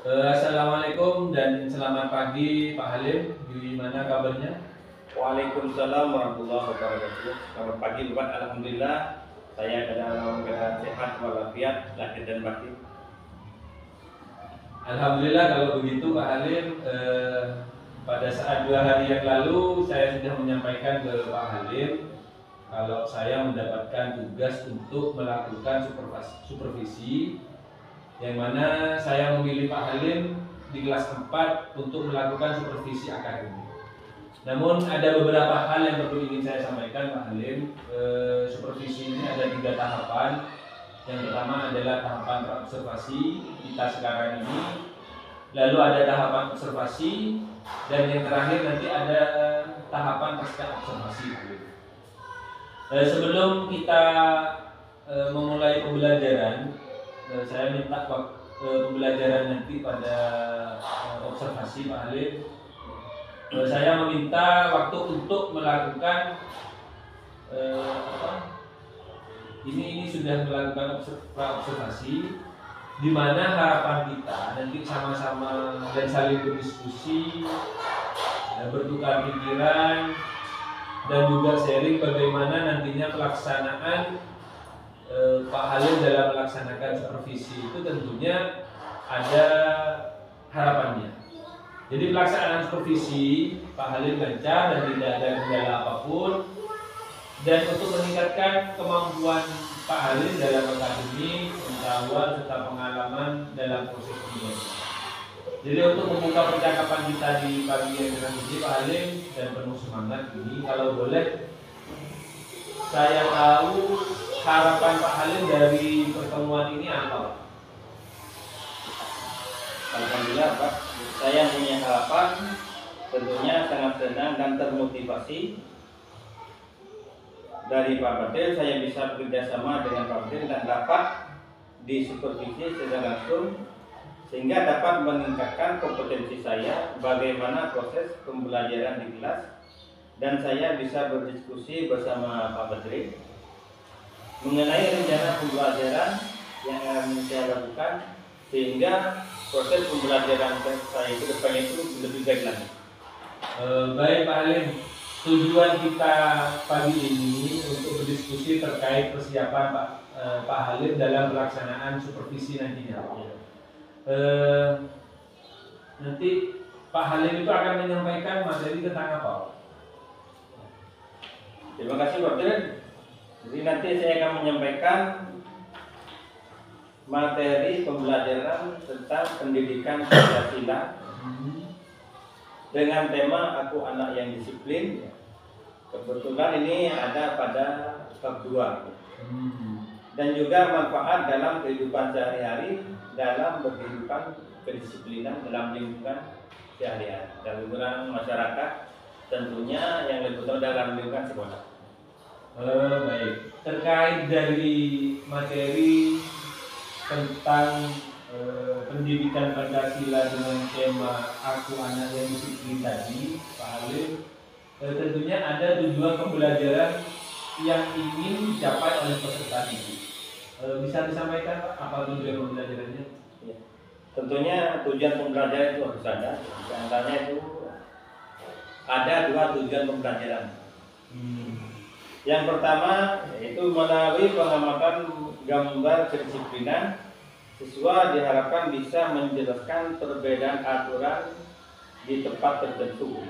Assalamualaikum dan selamat pagi Pak Halim. Gimana kabarnya? Waalaikumsalam warahmatullahi wabarakatuh. Selamat pagi Bapak. Alhamdulillah saya dalam keadaan sehat walafiat lahir dan batin. Alhamdulillah kalau begitu Pak Halim. Pada saat 2 hari yang lalu saya sudah menyampaikan ke Pak Halim kalau saya mendapatkan tugas untuk melakukan supervisi, yang mana saya memilih Pak Halim di kelas 4 untuk melakukan supervisi akademik. Namun ada beberapa hal yang perlu ingin saya sampaikan Pak Halim. Supervisi ini ada 3 tahapan. Yang pertama adalah tahapan praobservasi kita sekarang ini, lalu ada tahapan observasi, dan yang terakhir nanti ada tahapan pasca observasi. Sebelum kita memulai pembelajaran, saya minta pembelajaran nanti pada observasi Pak Halim. Saya meminta waktu untuk melakukan ini sudah melakukan observasi, di mana harapan kita nanti sama-sama dan saling berdiskusi, bertukar pikiran, dan juga sharing bagaimana nantinya pelaksanaan Pak Halim dalam melaksanakan supervisi itu tentunya ada harapannya. Jadi pelaksanaan supervisi Pak Halim lancar dan tidak ada kendala apapun. Dan untuk meningkatkan kemampuan Pak Halim dalam akademik, pengetahuan serta pengalaman dalam proses pendidikan. Jadi untuk membuka percakapan kita di pagi yang cerah ini Pak Halim, dan penuh semangat ini, kalau boleh saya tahu harapan Pak Halim dari pertemuan ini apa Pak? Alhamdulillah Pak, saya punya harapan, tentunya sangat senang dan termotivasi dari Pak Badil. Saya bisa bekerja sama dengan Pak Badil dan dapat disupervisi secara langsung, sehingga dapat meningkatkan kompetensi saya bagaimana proses pembelajaran di kelas, dan saya bisa berdiskusi bersama Pak Badil mengenai rencana pembelajaran yang akan saya lakukan, sehingga proses pembelajaran saya ke depan itu lebih baik lagi. Baik Pak Halim, tujuan kita pagi ini untuk berdiskusi terkait persiapan Pak Halim dalam pelaksanaan supervisi nantinya. Nanti Pak Halim itu akan menyampaikan materi tentang apa? Terima kasih Pak Badil. Jadi nanti saya akan menyampaikan materi pembelajaran tentang pendidikan Pancasila dengan tema Aku Anak yang Disiplin. Kebetulan ini ada pada bab 2. Dan juga manfaat dalam kehidupan sehari-hari dalam berkehidupan kedisiplinan dalam lingkungan sehari-hari, dalam lingkungan masyarakat, tentunya yang lebih utama dalam lingkungan sekolah. Baik, terkait dari materi tentang pendidikan Pancasila dengan tema Aku Anak yang Disiplin tadi, Pak Halim, tentunya ada tujuan pembelajaran yang ingin dicapai oleh peserta didik. Bisa disampaikan Pak, apa tujuan pembelajarannya? Ya. Tentunya tujuan pembelajaran itu harus ada. Di antaranya itu ada 2 tujuan pembelajaran. Yang pertama yaitu melalui pengamatan gambar kedisiplinan, siswa diharapkan bisa menjelaskan perbedaan aturan di tempat tertentu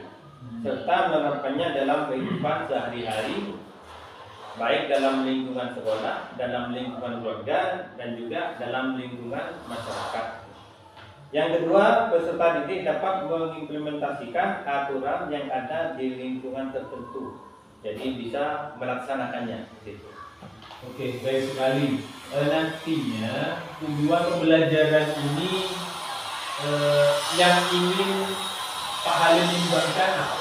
serta menerapkannya dalam kehidupan sehari-hari, baik dalam lingkungan sekolah, dalam lingkungan keluarga, dan juga dalam lingkungan masyarakat. Yang kedua, peserta didik dapat mengimplementasikan aturan yang ada di lingkungan tertentu, jadi bisa melaksanakannya gitu. Oke, baik sekali. Nantinya tujuan pembelajaran ini yang ingin Pak Halim kembangkan apa?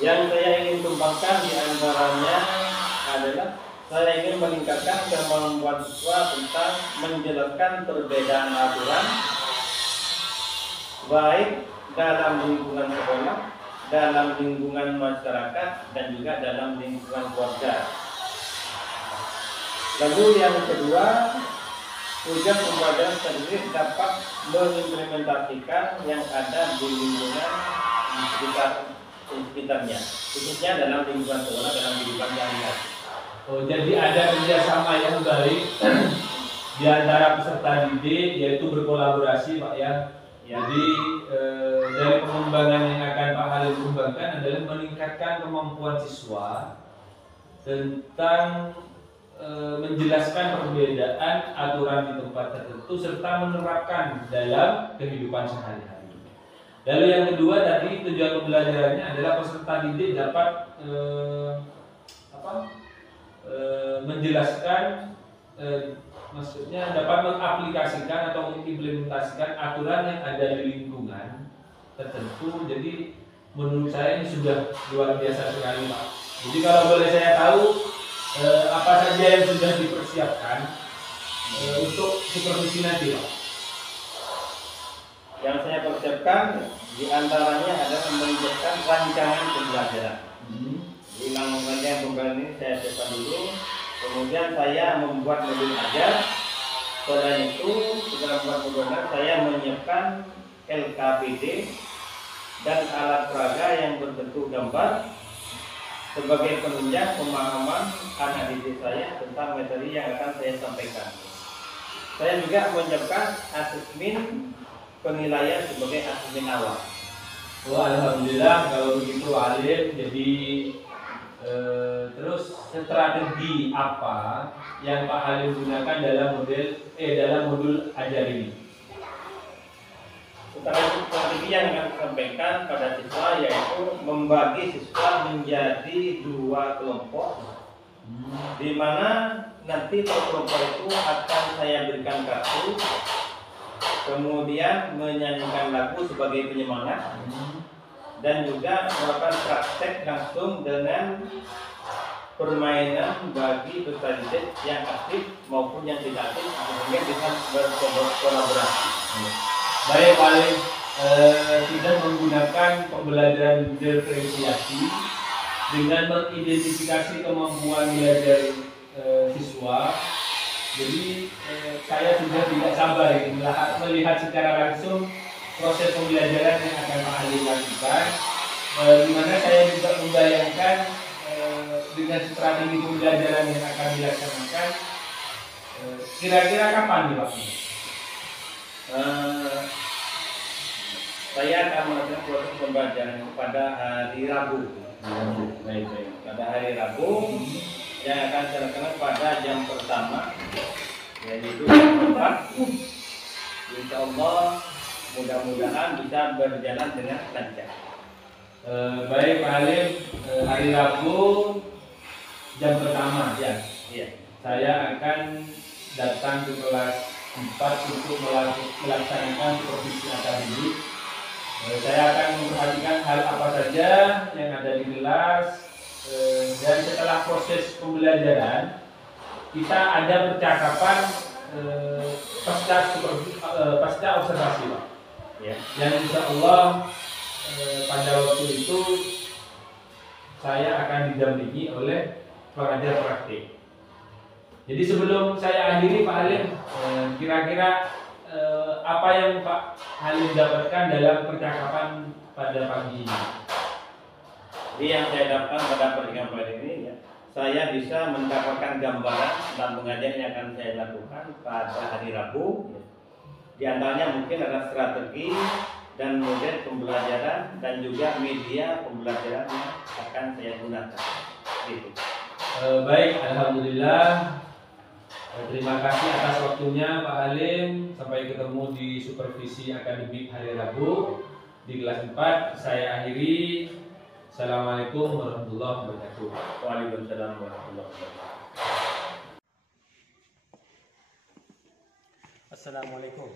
Yang saya ingin kembangkan diantaranya adalah saya ingin meningkatkan kemampuan siswa tentang menjelaskan perbedaan aturan, baik dalam lingkungan sekolah, dalam lingkungan masyarakat, dan juga dalam lingkungan keluarga. Lalu yang kedua, tujuan pembelajaran sendiri dapat mengimplementasikan yang ada di lingkungan di sekitarnya, khususnya dalam lingkungan sekolah, dalam kehidupan sehari-hari. Oh, jadi ada kerjasama yang baik di antara peserta didik, yaitu berkolaborasi, Pak ya. Jadi dari pengembangan yang akan Pak Halim kembangkan adalah meningkatkan kemampuan siswa tentang menjelaskan perbedaan aturan di tempat tertentu serta menerapkan dalam kehidupan sehari-hari. Lalu yang kedua tadi tujuan pembelajarannya adalah peserta didik dapat menjelaskan, maksudnya dapat mengaplikasikan atau mengimplementasikan aturan yang ada di lingkungan tertentu. Jadi menurut saya ini sudah luar biasa sekali, Pak. Jadi kalau boleh saya tahu apa saja yang sudah dipersiapkan untuk supervisi nanti, Pak? Yang saya persiapkan diantaranya adalah menyiapkan rancangan pembelajaran. Di rancangan pembelajaran ini saya siapkan dulu. Kemudian saya membuat modul ajar. Selain itu, setelah membuat modul ajar, saya menyiapkan LKPD dan alat peraga yang berbentuk gambar sebagai penunjang pemahaman anak didik saya tentang materi yang akan saya sampaikan. Saya juga menyiapkan asesmen penilaian sebagai asesmen awal. Wah, alhamdulillah kalau begitu Alim. Jadi terus strategi apa yang Pak Halim gunakan dalam modul ajar ini? Strategi yang akan disampaikan pada siswa yaitu membagi siswa menjadi 2 kelompok, di mana nanti per kelompok itu akan saya berikan kartu, kemudian menyanyikan lagu sebagai penyemangat, dan juga melakukan praktek langsung dengan permainan bagi peserta didik yang aktif maupun yang tidak aktif, sehingga bisa berkolaborasi. Baik, paling kita menggunakan pembelajaran diferensiasi dengan mengidentifikasi kemampuan belajar siswa. Jadi saya sudah tidak sabar melihat secara langsung proses pembelajaran yang akan Pak Halim lakukan, di mana saya juga membayangkan dengan strategi pembelajaran yang akan dilaksanakan, kira-kira kapan nih Pak? Saya akan melakukan proses pembelajaran pada hari Rabu. Pada hari Rabu yang akan saya lakukan pada jam pertama, yaitu jam 4. Insya Allah mudah-mudahan bisa berjalan dengan lancar. Baik Pak Halim, hari Rabu jam pertama ya. Iya. Saya akan datang ke kelas 4 untuk melaksanakan supervisi akademik. Saya akan memperhatikan hal apa saja yang ada di kelas, dan setelah proses pembelajaran kita ada percakapan pasca observasi, Pak. Ya. Yang insya Allah pada waktu itu saya akan didampingi oleh pengajar praktik. Jadi sebelum saya akhiri Pak Halim, kira-kira apa yang Pak Halim dapatkan dalam percakapan pada pagi ini? Jadi yang saya dapatkan pada pertemuan pada ini ya, saya bisa mendapatkan gambaran tentang pengajian yang akan saya lakukan pada hari Rabu. Di antaranya mungkin ada strategi dan model pembelajaran dan juga media pembelajaran yang akan saya gunakan. Gitu. Baik, alhamdulillah. Terima kasih atas waktunya Pak Halim. Sampai ketemu di supervisi akademik hari Rabu di kelas 4. Saya akhiri. Assalamualaikum warahmatullahi wabarakatuh. Waalaikumsalam warahmatullahi wabarakatuh. Assalamualaikum.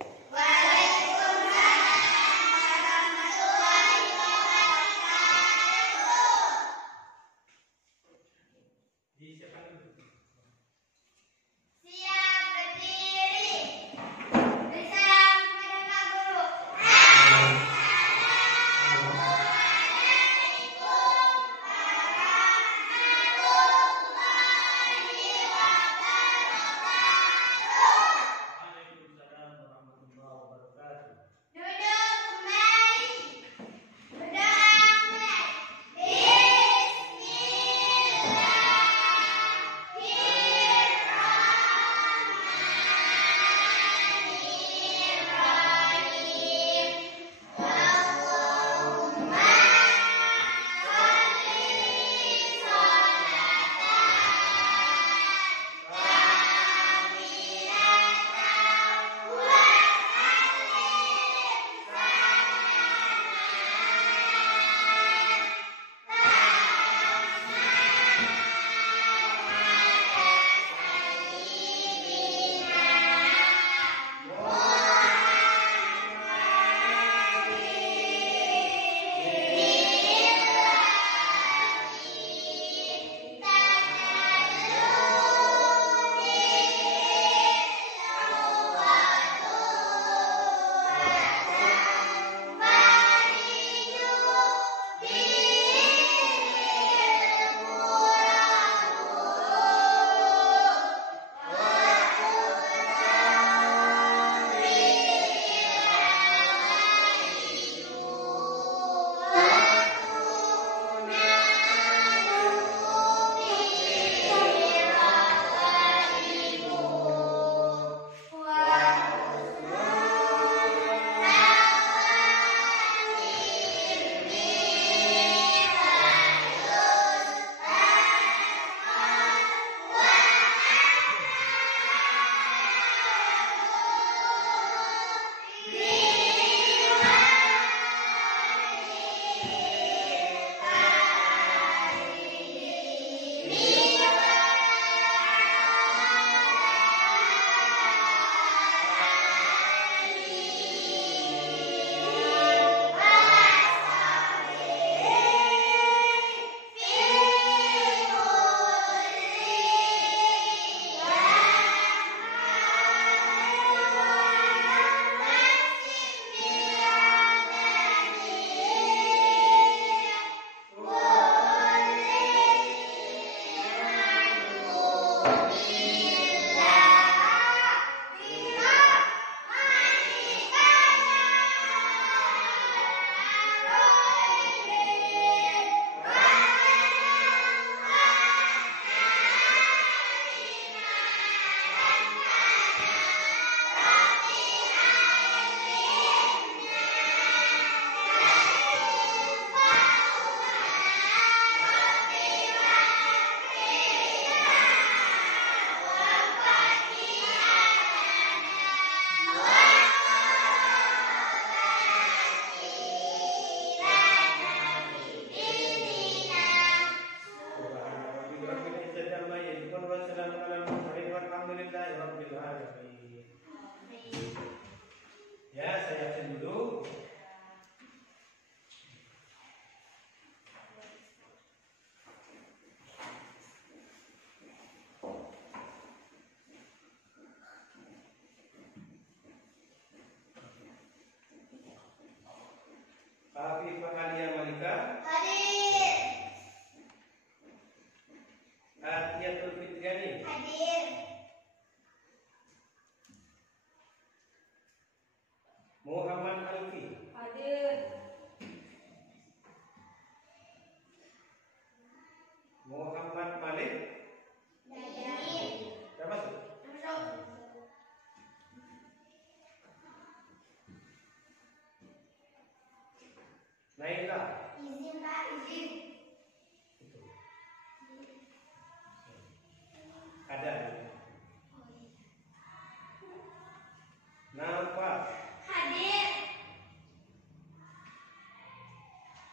Afifah Alia Malika. Hadir. Atiyatul Fitriani. Hadir. Muhammad Alfi. Hadir. Muhammad Malik. Hadir. Sudah masuk? Masuk. Naila. Izin Pak, izin. Ada. Nafas. Hadir.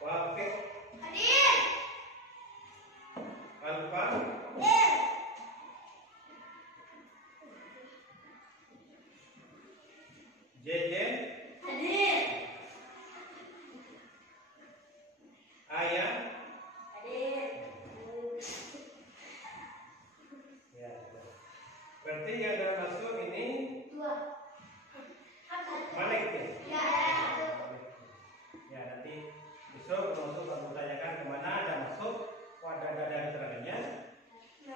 Wafik. Hadir. Alfa. Hadir. JJ. Hadir. Ayah. Hadir. Ya. Berarti yang ada masuk ini Dua. Apa? Malik ya? Ya. Ya, nanti besok kalau masuk kamu tanyakan kemana ada masuk, ada keterangannya.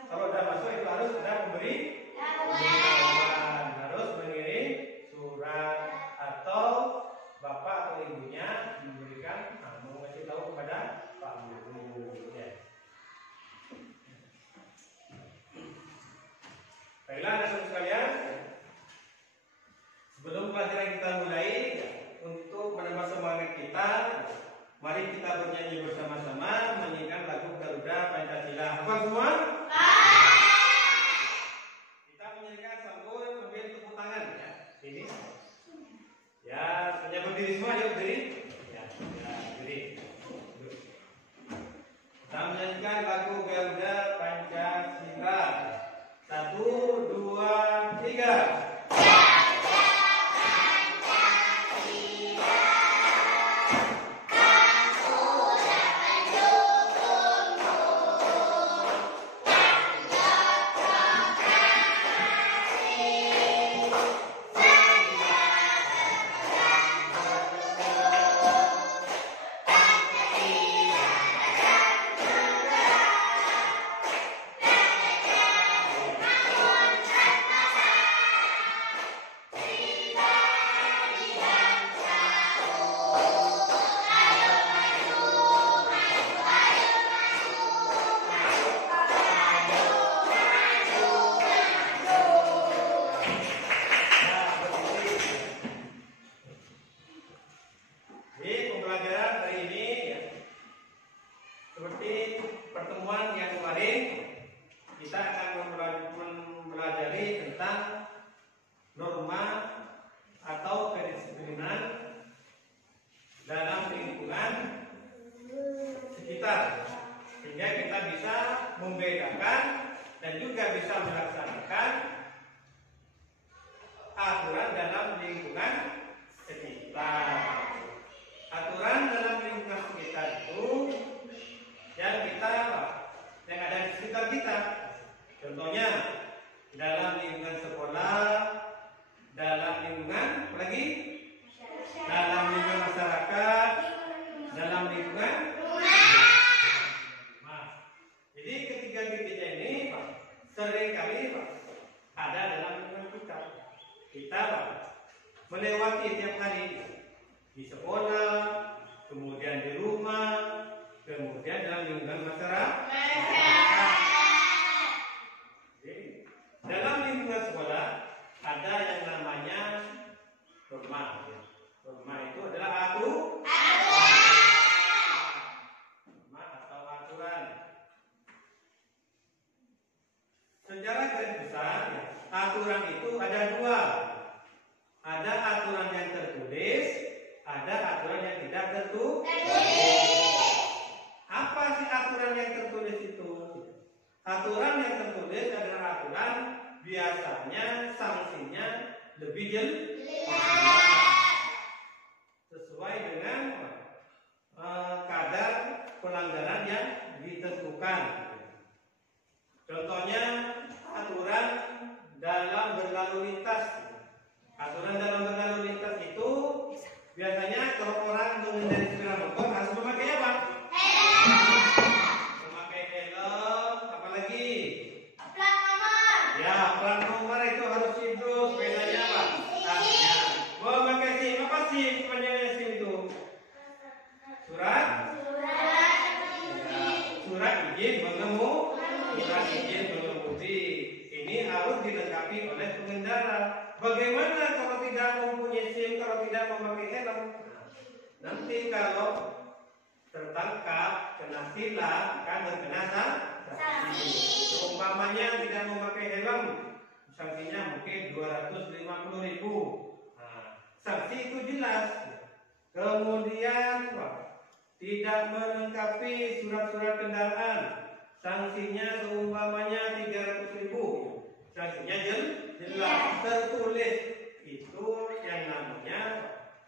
Kalau ada masuk itu harus ada pemberi pemberitahuan, harus mengirim surat atau bapak atau ibunya memberikan mengasih tahu kepada Pak Guru. Ya. Baiklah, anak sekalian, sebelum pelajaran kita mulai, untuk menambah semangat kita, mari kita bernyanyi bersama-sama menyanyikan lagu Garuda Pancasila. Hafal semua? Kita menyanyikan sambil tepuk tangan ya. Ini. Ya, semuanya berdiri semua, yuk berdiri. Ya, berdiri. Kita menyanyikan lagu Garuda Pancasila. 1, 2, 3. Melewati tiap hari di sekolah, kemudian di rumah, kemudian dalam lingkungan masyarakat. Jadi, dalam lingkungan sekolah ada yang namanya norma. Norma itu adalah norma atau aturan. Secara garis besar, aturan itu ada dua. Ada aturan yang tertulis, ada aturan yang tidak tertulis. Apa sih aturan yang tertulis itu? Aturan yang tertulis adalah aturan biasanya sanksinya lebih jelas sesuai dengan kadar pelanggaran yang ditentukan. Contohnya aturan dalam berlalu lintas. Aturan dalam berlalu lintas itu Biasanya kalau orang mengendarai sepeda motor harus memakai apa? Memakai helm, apalagi? Plat nomor. Ya, plat nomor itu harus SIM terus. Sepedanya apa? Tasnya. Memakai SIM, apa SIM? Panjangnya SIM itu? Surat? Surat izin mengemudi. Surat izin mengemudi. Ini harus dilengkapi oleh pengendara. Bagaimana kalau tidak mempunyai SIM, kalau tidak memakai helm? Nanti kalau tertangkap, kena tilang, akan terkena sanksi. Seumpamanya tidak memakai helm, sanksinya mungkin 250.000. Nah, sanksi itu jelas. Kemudian tidak melengkapi surat-surat kendaraan, sanksinya seumpamanya 300.000. Sanksinya jelas tertulis. Itu yang namanya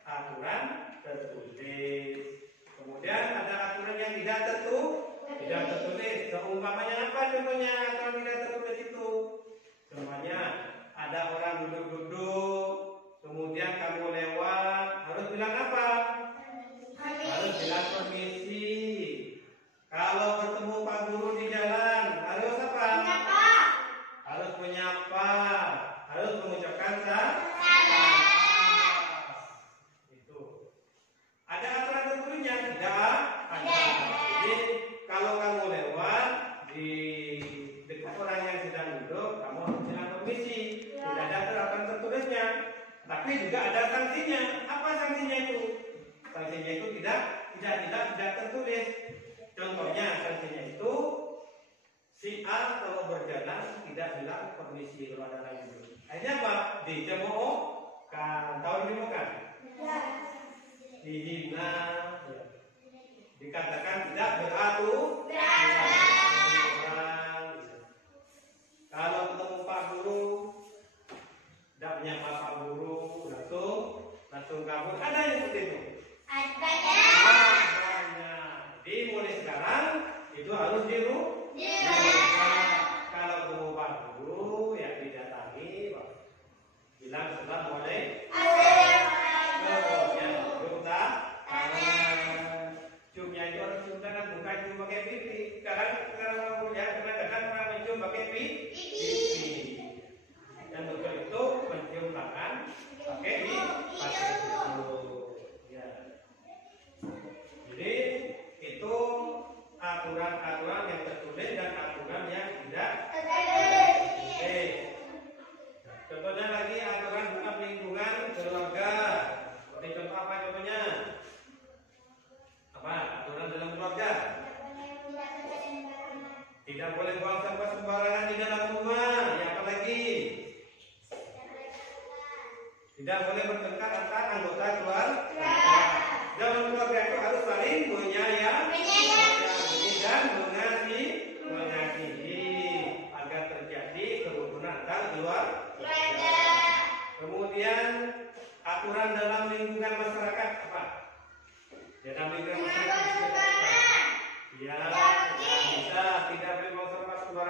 aturan tertulis. Kemudian ada aturan yang tidak tertulis. Seumpamanya apa contohnya aturan tidak tertulis itu? Contohnya ada orang duduk-duduk, kemudian kamu lewat, harus bilang apa? Harus bilang permisi. Kalau bertemu Pak Guru di jalan, harus apa? Harus menyapa, harus mengucapkan salam. Itu. Ada aturan tertulisnya? Tidak ada. Jadi kalau kamu lewat di dekat orang yang sedang duduk, kamu harus bilang permisi. Tidak ada aturan tertulisnya. Tapi juga ada sanksinya. Apa sanksinya itu? Sanksinya itu tidak tertulis. Contohnya sanksinya itu si A kalau berjalan tidak bilang permisi kalau ada orang duduk. Akhirnya apa? Dicemoohkan. Tahu dicemoohkan? Dihina. Dikatakan tidak beraturan. Kalau ketemu Pak Guru, tidak menyapa Pak Guru, langsung kabur. Ada yang seperti itu? Banyak. Jadi mulai sekarang itu harus dirubah. Kalau ketemu Pak Guru ya didatangi, bilang setelah mulai. Ciumnya itu harus cium tangan, bukan cium pakai pipi. Sekarang kadang-kadang orang mencium pakai pipi. Yang betul itu mencium tangan pakai pipi. Ya. Jadi itu aturan-aturan yang tertulis dan aturan yang tidak tertulis. Contohnya lagi aturan dalam lingkungan keluarga. Seperti contoh apa contohnya? Apa? Aturan dalam keluarga. Tidak boleh buang sampah sembarangan di dalam rumah. Ya apa lagi? Tidak boleh bertengkar antar anggota keluarga. Dalam keluarga itu harus saling menyayangi dan mengasihi agar terjadi kerukunan antar keluarga. Kemudian aturan dalam lingkungan masyarakat apa? Dalam lingkungan masyarakat. Ya, bisa tidak boleh buang sampah sembarangan.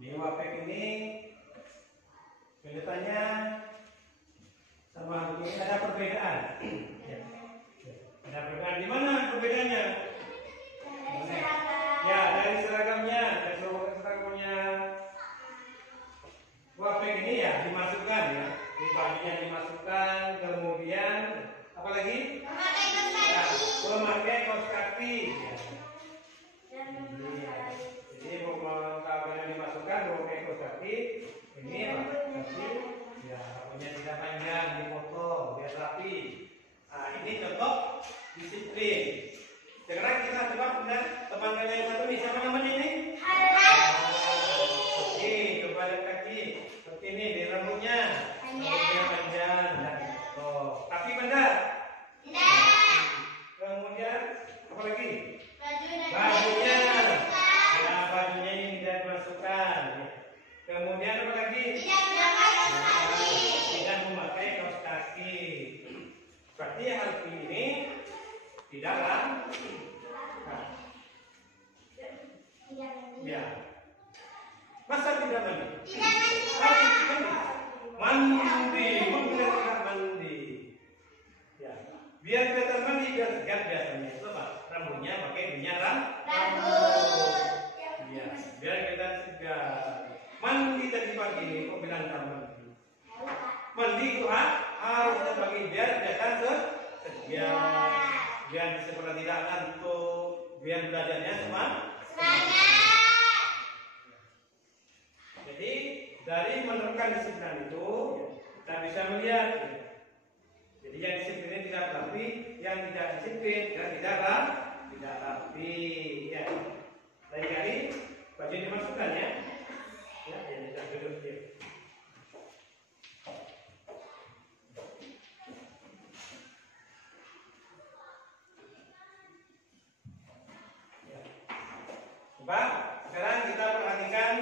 Di wapek ini kelihatannya sama begini ada perbedaan. Ya. Ada perbedaan. Di mana perbedaannya? Ya, dari seragamnya, wapek ini ya dimasukkan ya, di bajunya dimasukkan, kemudian apa lagi? Memakai kaos kaki. Ya. Jadi kaosnya dimasukkan, memakai kaos kaki. Ini kaki, ya rambutnya tidak panjang, dipotong biar rapi. Nah, ini contoh disiplin. Sekarang kita coba lihat teman kita yang satu nih, siapa namanya ini? Oke, coba lihat kaki. Seperti ini di rambutnya. Rambutnya panjang. Oh, kaki benar. Kemudian apa lagi? Bajunya. Ya, bajunya ini tidak dimasukkan. Kemudian apa lagi? Tidak memakai kaos kaki. Berarti hal ini tidaklah. Ya. Masa tidak mandi? Mandi, tidak mandi. Ya. Biar kelihatan mandi, biar segar biasanya itu apa? Rambutnya pakai minyak rambut. Ya. Biar kelihatan segar. Mandi tadi pagi ini, kok bilang tak mandi? Mandi itu harus pagi biar kelihatan segar. Biar seperti tidak ngantuk, biar belajarnya semangat. Jadi dari menerapkan disiplin itu kita bisa melihat. Jadi yang disiplin tidak rapi, yang tidak disiplin tidak rapi. Ya. Lain kali baju dimasukkan ya. Ya, ini kita duduk ya. Coba sekarang kita perhatikan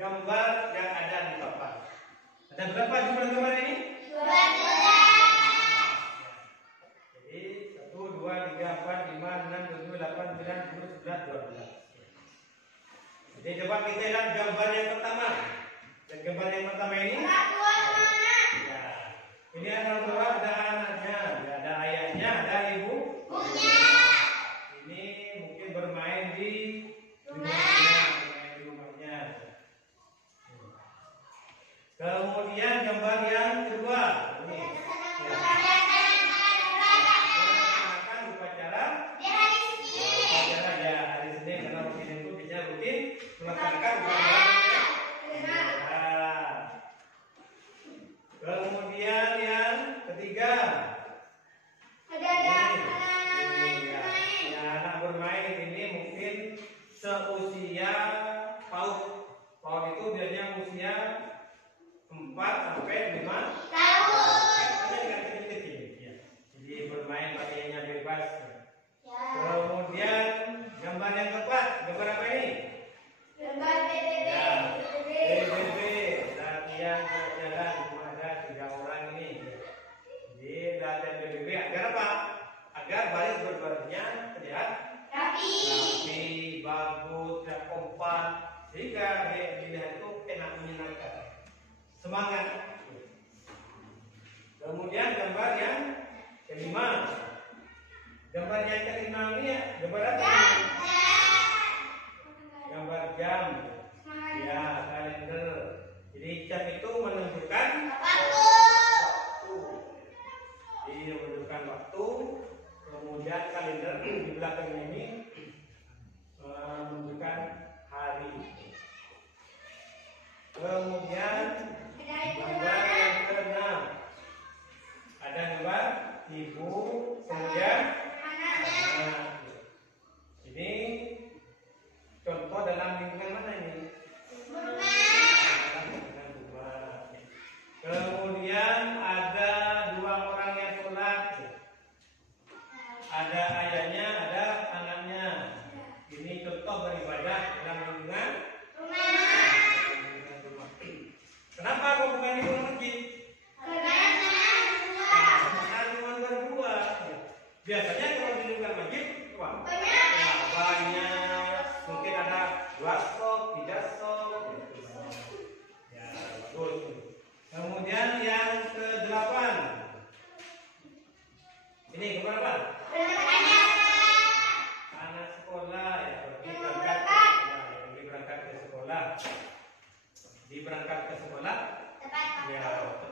gambar yang ada di papan. Ada berapa jumlah gambar ini? 12. Jadi 1, 2, 3, 4, 5, 6, 7, 8, 9, 10, 11, 12. Jadi coba kita lihat gambar yang pertama. Dan gambar yang pertama ini. Ya. Ini ada berapa? Ada anaknya, ada ayahnya, ada ibunya. Ini mungkin bermain di rumahnya. Kemudian gambar yang kedua. Ini. Melaksanakan upacara ya hari Senin karena rutin itu biasanya rutin melaksanakan upacara. Kemudian yang ketiga. Anak bermain ini mungkin seusia PAUD. PAUD itu biasanya usia 4 sampai 5 tahun. Jadi bermain pakaiannya bebas. Kemudian gambar yang keempat, gambar apa ini? Gambar PBB. Latihan jalan ada 3 orang ini. Jadi latihan PBB agar apa? Agar baris berbarisnya terlihat rapi, bagus, dan kompak, sehingga dilihat itu enak menyenangkan, semangat. Kemudian gambar yang kelima. Gambar yang kelima ini ya, gambar apa? Gambar jam. Ya, kalender. Jadi jam itu menunjukkan waktu. Jadi menunjukkan waktu. Kemudian kalender di belakangnya ini menunjukkan hari. Kemudian gambar yang keenam ada gambar ibu, kemudian anak. Ini contoh dalam lingkungan mana ini? Rumah. Kemudian ada 2 orang yang sholat. Ada ayahnya, ada anaknya. Ini contoh beribadah dalam lingkungan rumah. berangkat ke sekolah. Tepat waktu. Ya,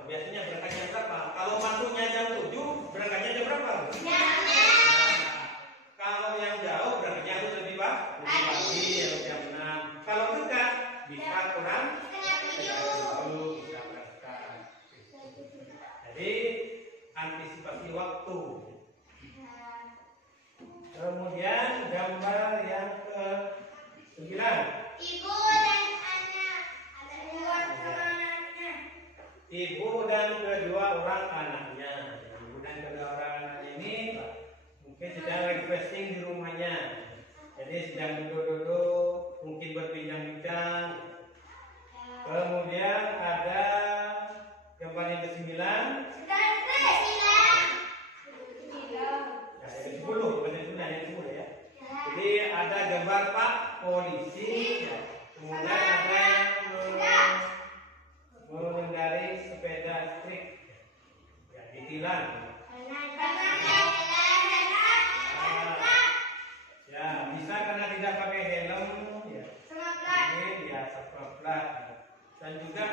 biasanya berangkat jam berapa? Kalau masuknya jam 7, berangkatnya jam berapa? Jam 6. Kalau yang jauh berangkatnya harus lebih pagi, jam 6. Kalau dekat bisa kurang Setengah 7. bisa berangkat. Jadi antisipasi waktu. Kemudian gambar yang ke-9. Ibu dan anak. Ada dua sama anaknya. Ibu dan kedua orang anaknya. Ibu dan kedua orang anaknya ini mungkin sedang refreshing di rumahnya. Jadi sedang duduk-duduk, mungkin berbincang-bincang. Kemudian ada gambar yang ke-9. Sudah silang. Ya, yang ke-10, bukan yang sudah yang ke-10 ya. Jadi ada gambar Pak Polisi, kemudian ada yang mengendarai sepeda listrik, ya, ditilang. Ya, bisa karena tidak pakai helm, ya. Mungkin ya saproplat. Dan juga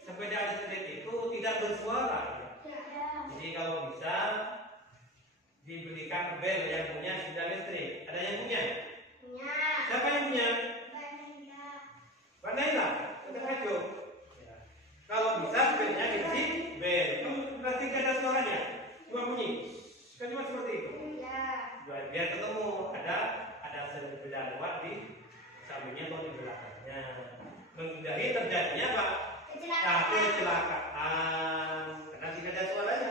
sepeda listrik itu tidak bersuara. Ya. Jadi kalau bisa dibelikan bel yang punya sepeda listrik. Ada yang punya? Siapa yang punya? Pandailah, kita aja. Ya. Kalau bisa belnya diisi bel. Itu berarti tidak ada suaranya, cuma bunyi. Kan cuma seperti itu. Biar ketemu ada sepeda lewat di sampingnya atau di belakangnya. Menghindari terjadinya apa? Kecelakaan karena tidak ada suaranya.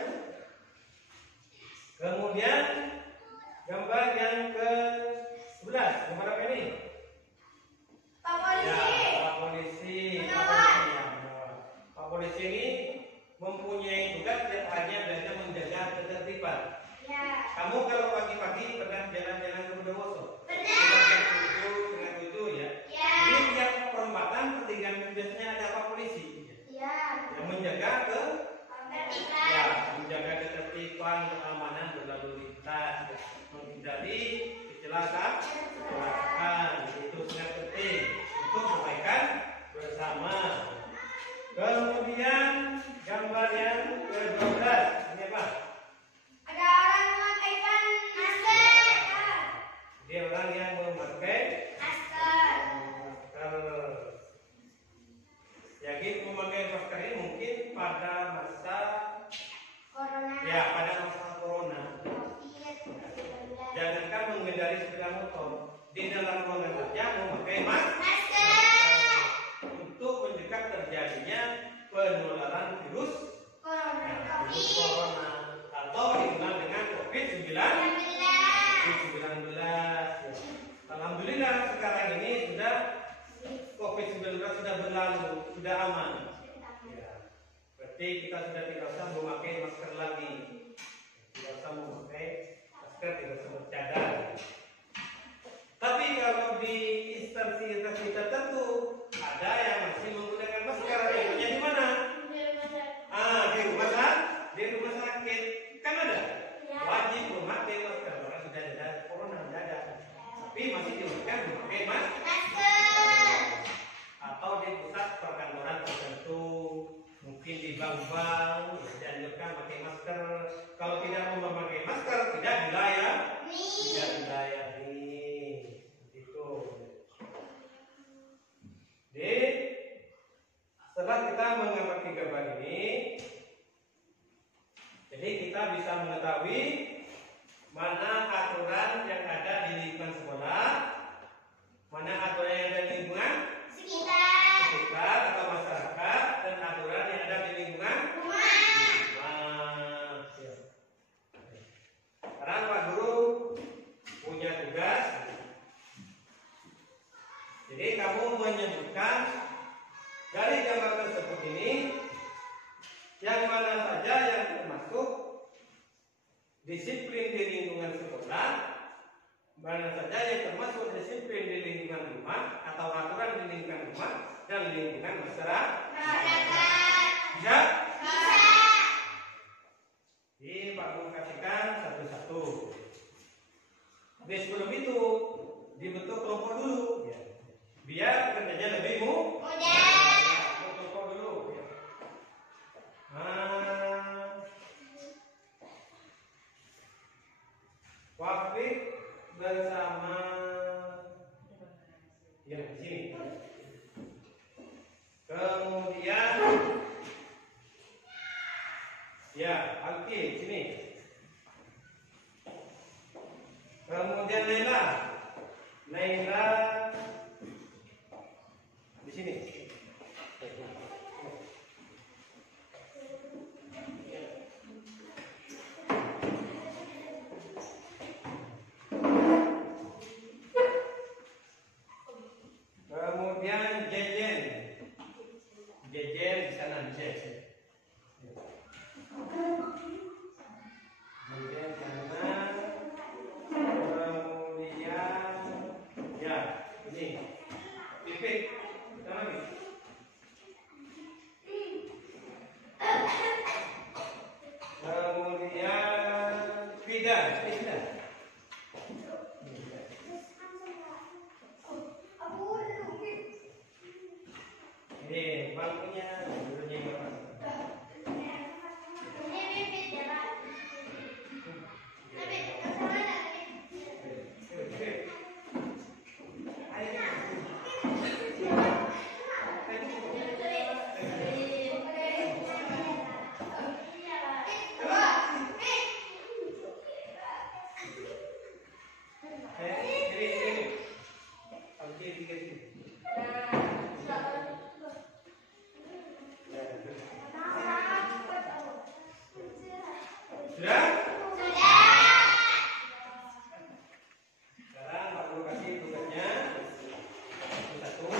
Kemudian gambar yang ke-11, gambar apa ini? Pak Polisi. Ya, Pak Polisi. Pak Polisi ini mempunyai tugas setiap harinya belajar menjaga ketertiban. Kamu kalau pagi-pagi pernah jalan-jalan ke Bondowoso? Jam 7 ya. Jadi tiap perempatan pertigaan biasanya ada Pak Polisi. Yang menjaga menjaga ketertiban, keamanan berlalu lintas, menghindari kecelakaan. Itu sangat penting untuk kebaikan bersama. Kemudian gambar yang ke-12 ini apa? Ada orang memakaikan masker. Dia orang yang memakai Masker. masker. Jadi memakai masker ini mungkin pada masa Corona. ya pada masa corona. COVID-19. Jangankan mengendari sepeda motor, di dalam ruangan kerja memakai masker untuk mencegah terjadinya penularan virus corona atau dikenal dengan COVID-19. Alhamdulillah sekarang ini sudah COVID-19 sudah berlalu, sudah aman. Ya. Berarti kita sudah tidak usah memakai masker lagi. Tidak usah memakai masker, tidak usah bercadar. Tapi kalau di instansi tertentu ada yang masih menggunakan masker. Contohnya di mana? Di rumah sakit kan ada. Wajib memakai masker. Orang sudah ada corona, tidak ada. Tapi masih memakai masker. Atau di pusat perkantoran tertentu, mungkin di bank-bank dianjurkan pakai masker. Kalau tidak mau memakai masker, tidak dilayani. Itu. Jadi setelah kita mengamati gambar ini, jadi kita bisa mengetahui mana aturan yang ada di lingkungan sekolah, mana aturan yang ada di lingkungan sekitar atau masyarakat, dan aturan yang ada di lingkungan rumah. Sekarang Pak Guru punya tugas. Jadi kamu menyebutkan dari gambar tersebut ini yang mana saja yang termasuk disiplin di lingkungan sekolah, mana saja yang termasuk disiplin di lingkungan rumah atau aturan di lingkungan rumah dan lingkungan masyarakat. Bisa? Jadi Pak Guru kasihkan satu-satu. Tapi sebelum itu dibentuk kelompok dulu, ya. Biar kerjanya lebih mudah. Jejer di sana di sini. Jejer kanan, kemudian ya ini pipit, kita lagi. Kemudian pidan. Ini bangkunya, dulunya berapa? Sudah? Sekarang Pak Guru kasih tugasnya. Satu.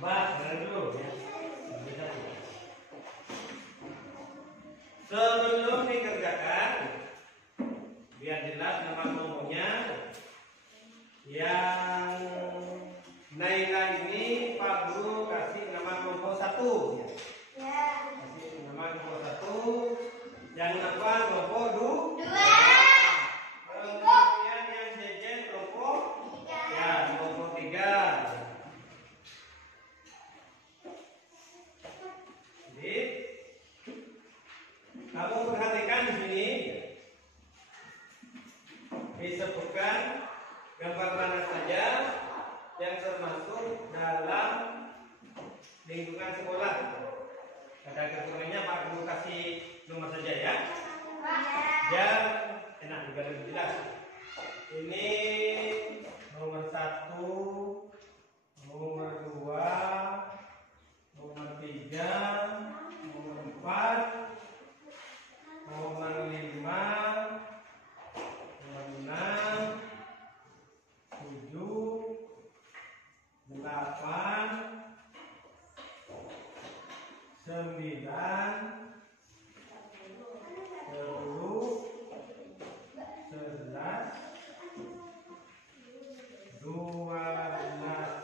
Mbak, dengar dulu ya. Sebelum dikerjakan, biar jelas nama kelompoknya, yang Naila ini Pak Guru kasih nama kelompok 1. Kasih nama kelompok 1. Yang apa kelompok 2. Kemudian yang Jejen kelompok 3. Jadi kamu perhatikan di sini disebutkan gambar mana saja yang termasuk dalam lingkungan sekolah. Ada keturunan Pak Guru kasih nomor saja ya. Biar enak juga lebih jelas. Ini nomor 1, nomor 2, nomor 3, nomor 4, nomor 5, nomor 6, 7, 8, 9, 10, 11, 12.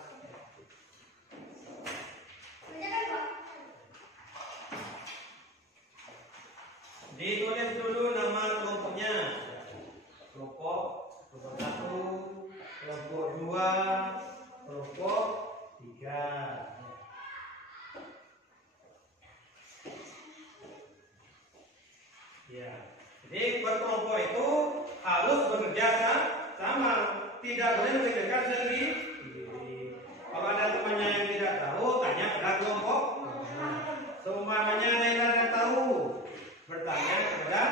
Ditulis dulu nama kelompoknya. Kelompok 1, kelompok 2, kelompok 3. Ya. Jadi berkelompok itu harus bekerja sama, tidak boleh mengerjakan sendiri. Kalau ada temannya yang tidak tahu, tanya pada kelompok. Seumpamanya Naila tidak tahu, bertanya kepada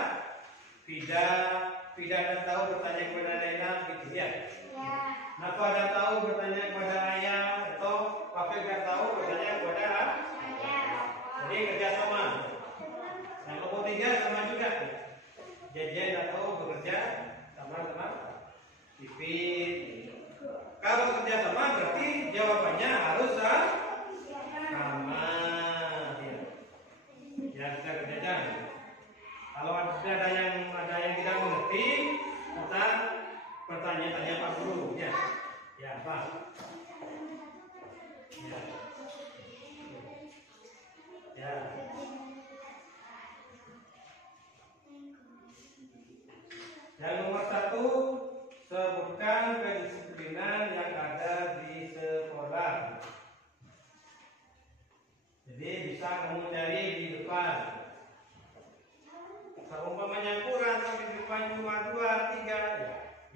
Fida dan tahu bertanya kepada Naila, gitu ya. Nafa ada tahu bertanya kepada ayah, atau Papi tidak tahu bertanya kepada jadi kerjasama. Yang kelompok 3 sama juga. Jajan tidak tahu bekerja sama-sama. Pipit. Kalau kerjasama berarti jawabannya harus sama. Ya kita kerjakan. Kalau ada yang tidak mengerti, kita bertanya-tanya Pak Guru. Ya Pak. Ya. Yang nomor 1, sebutkan kedisiplinan yang ada di sekolah. Jadi bisa kamu cari di depan. Kalau umpamanya kurang di depan cuma 2, 3, ya.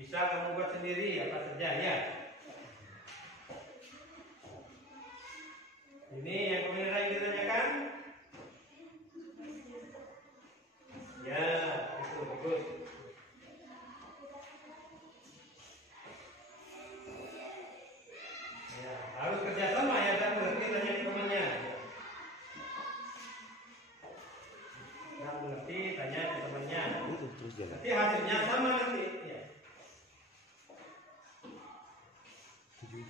Bisa kamu buat sendiri apa saja ya. Ini yang kemudian ditanyakan. Ya, ikut. Ya,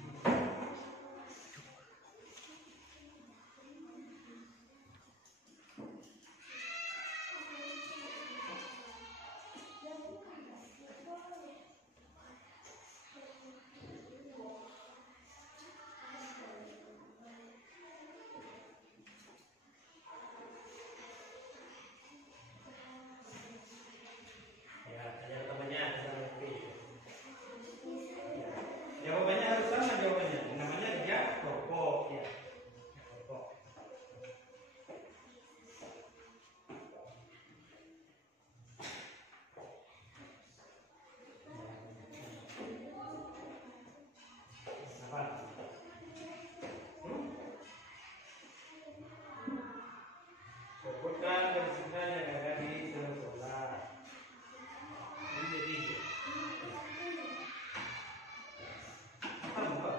tanya temannya sama itu. Jawabannya harus sama jawabannya. Namanya dia pokok ya. Pokok. Apa? Sebutkan kesusahan yang ada di sekolah. Ini jadi apa?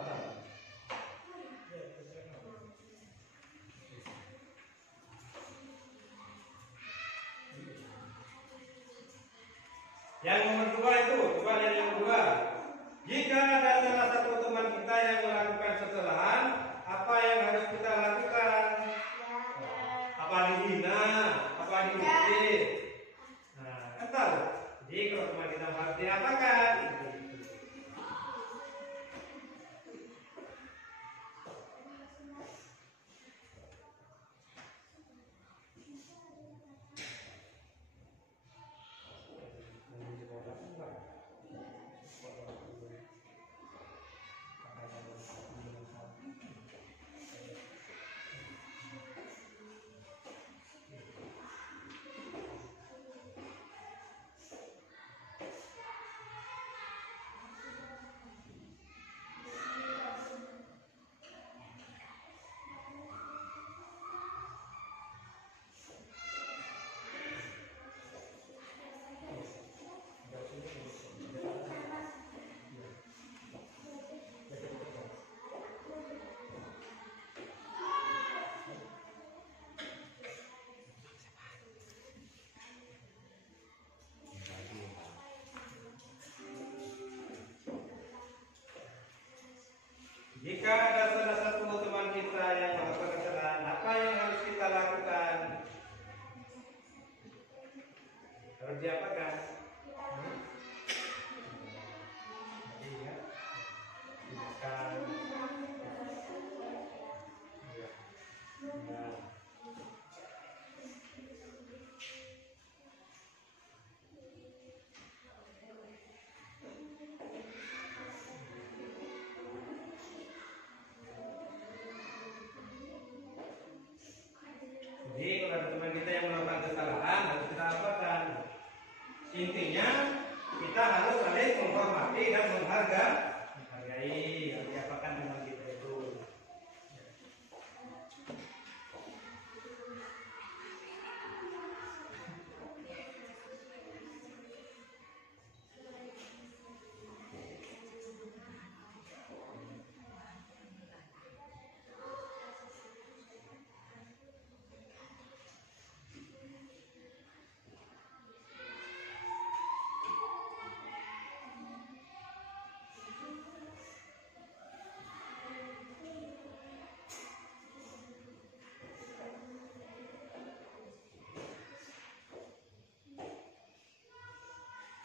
Yang nomor 2 itu, coba lihat yang kedua. Jika ada salah satu teman kita yang melakukan kesalahan, apa yang harus kita lakukan? Apa dihina? Apa diusir? Nah, kan tahu. Jadi kalau teman kita harus diapakan? Jika ada salah satu teman kita yang melakukan kesalahan, apa yang harus kita lakukan? Harus diapakan? Jadi ya, tindakan. Ya. Ya. Jadi kalau ada teman kita yang melakukan kesalahan harus kita apakan? Intinya kita harus saling menghormati dan menghargai. Harus diapakan teman kita itu.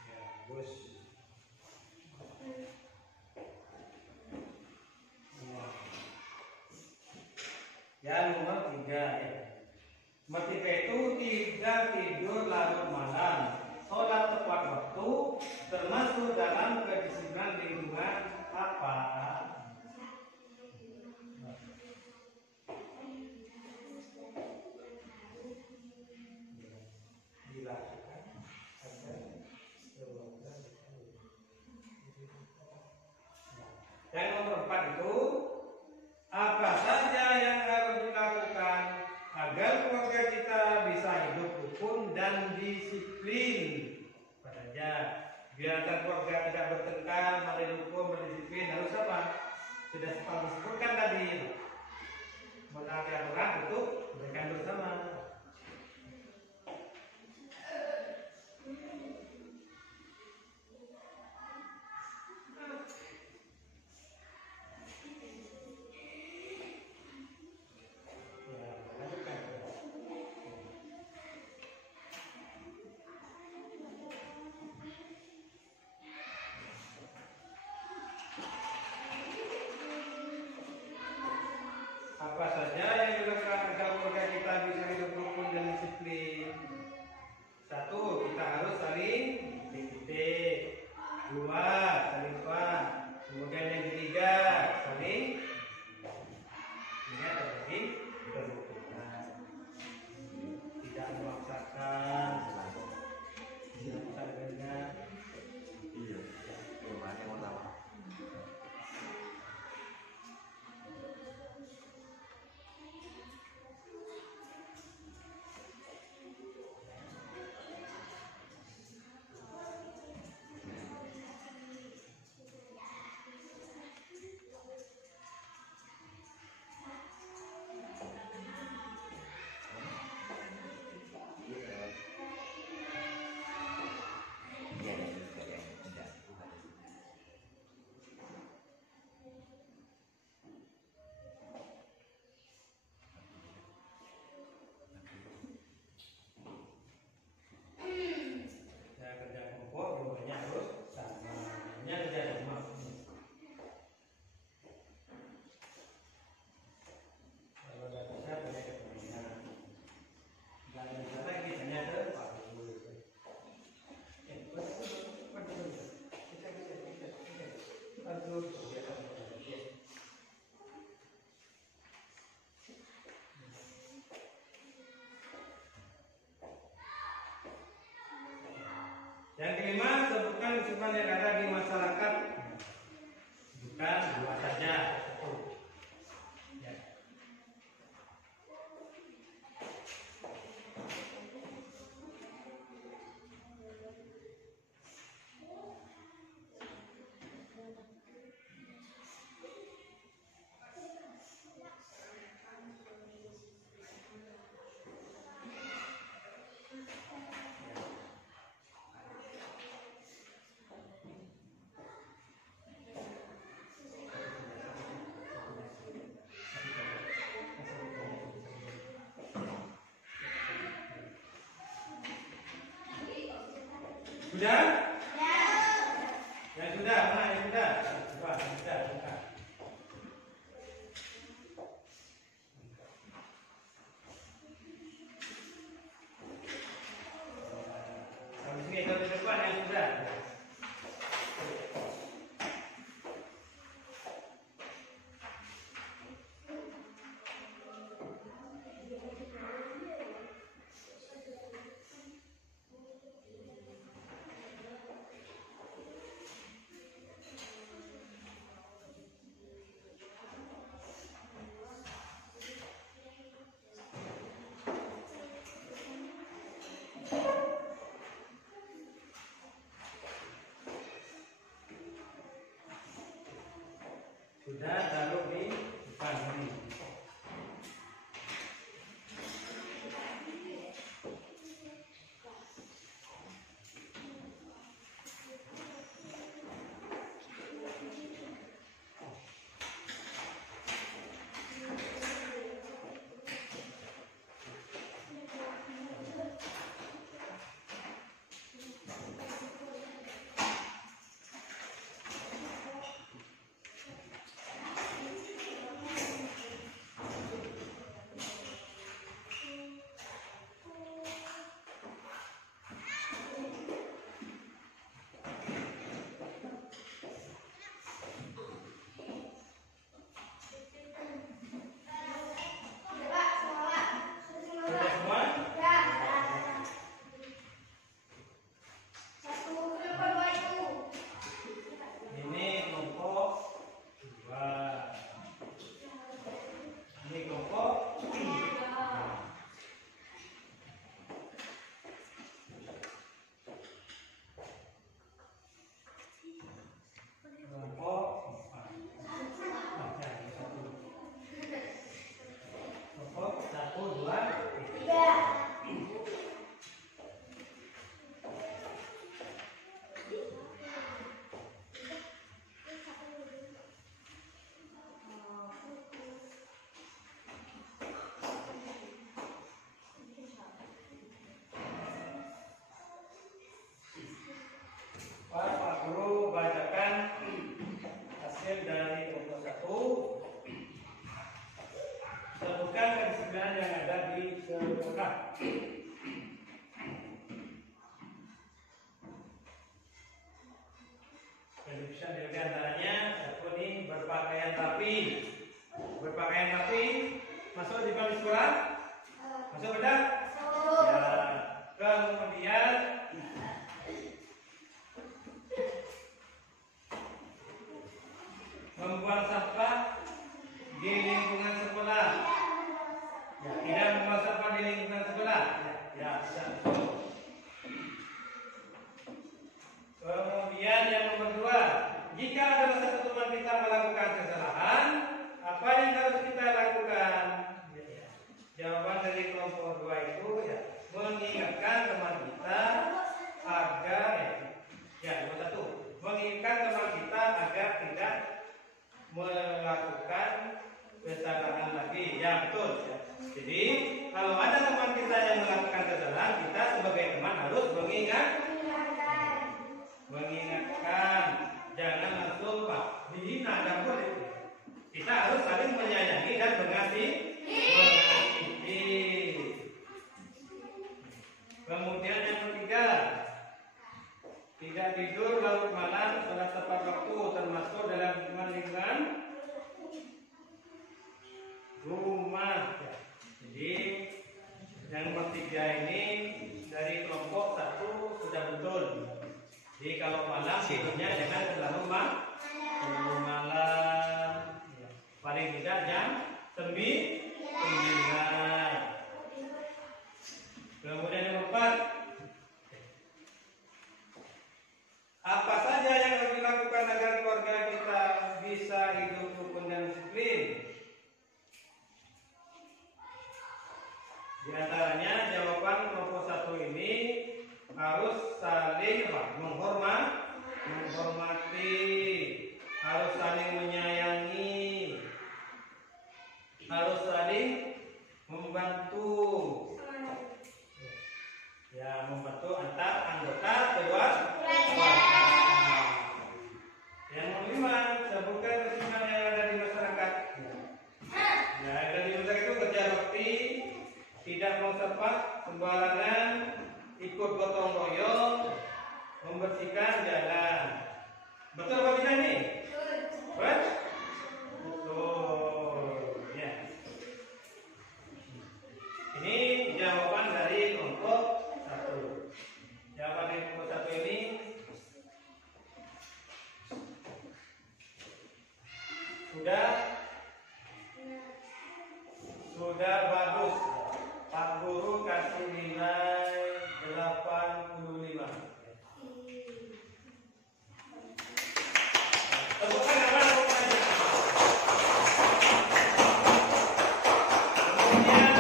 Ya, bagus. Ya, nomor 3 ya. Nomor 3 itu tidak tidur larut malam, sholat tepat waktu, termasuk dalam kedisiplinan lingkungan apa? Dilakukan agar perbuatan. Yang nomor 4 itu apa saja yang harus dilakukan agar keluarga kita bisa hidup rukun dan disiplin? Padanya biar keluarga tidak bertengkar, saling rukun, berdisiplin harus apa? Sudah disebutkan tadi. Menaati aturan untuk kebaikan bersama. Apa saja yang dilakukan agar keluarga kita bisa hidup rukun dan disiplin? Satu, kita harus saling titik. Dua, saling paham. Kemudian yang ketiga, saling ingat tadi kerukunan. Tidak memaksakan, tidak seadanya. Iya, perubahan yang pertama. Kerja kelompok dua-duanya harus sama. Ini kerja rumah. Kalau tidak bisa boleh ke pembina. Nggak bisa lagi hanya ke Pak Guru. Yang kelima, sebutkan kesukaan yang ada di masyarakat. Bukan dua saja. Ya. Sudah? Yang sudah, mana yang sudah? Coba, yang sudah, buka. Habis ini ke depan yang sudah. Sudah taruh di depan ini. Sudah semua? Ini kelompok dua. Ini kelompok tiga. Kelompok empat. Baca ini satu. Kelompok satu, dua, tiga. Pak Guru bacakan hasil dari kelompok satu. rapi, berpakaian rapi, masuk di bangku sekolah, masuk benar? Ya. Kemudian membuang sampah di lingkungan sekolah. Ya, tidak membuang sampah di lingkungan sekolah. Ya, betul. Kemudian yang nomor 2, jika ada satu teman kita melakukan kesalahan, apa yang harus kita lakukan? Jawaban dari kelompok 2 itu ya, mengingatkan teman kita agar nomor 1, mengingatkan teman kita agar tidak melakukan kesalahan lagi. Ya betul. Ya. Jadi kalau ada teman kita yang melakukan kesalahan, kita sebagai teman harus mengingatkan, jangan langsung dihina, tidak boleh. Kita harus saling menyayangi dan mengasihi. Kemudian yang ketiga, tidak tidur larut malam pada tepat waktu, termasuk dalam lingkungan rumah. Jadi yang nomor 3 ini dari kelompok 1 sudah betul. Jadi kalau malam tidurnya jangan terlalu malam, paling tidak jam 9. Kemudian yang keempat, apa saja yang harus dilakukan agar keluarga kita bisa hidup rukun dan disiplin? Di antaranya jawaban kelompok 1 ini harus saling menghormati, harus saling menyayangi, harus saling membantu. Ya, membantu antar anggota keluarga. Yang kelima, sebutkan kesimpulan yang ada di masyarakat. Ya, ada di masyarakat itu kerja bakti, tidak mau sempat sembarangan, ikut gotong royong, membersihkan jalan. Betul apa tidak ini? Betul. Ya. Ini jawaban dari kelompok 1. Jawaban dari kelompok 1 ini sudah bagus. Pak Guru kasih nilai 85. Temukan apa namanya? Kemudian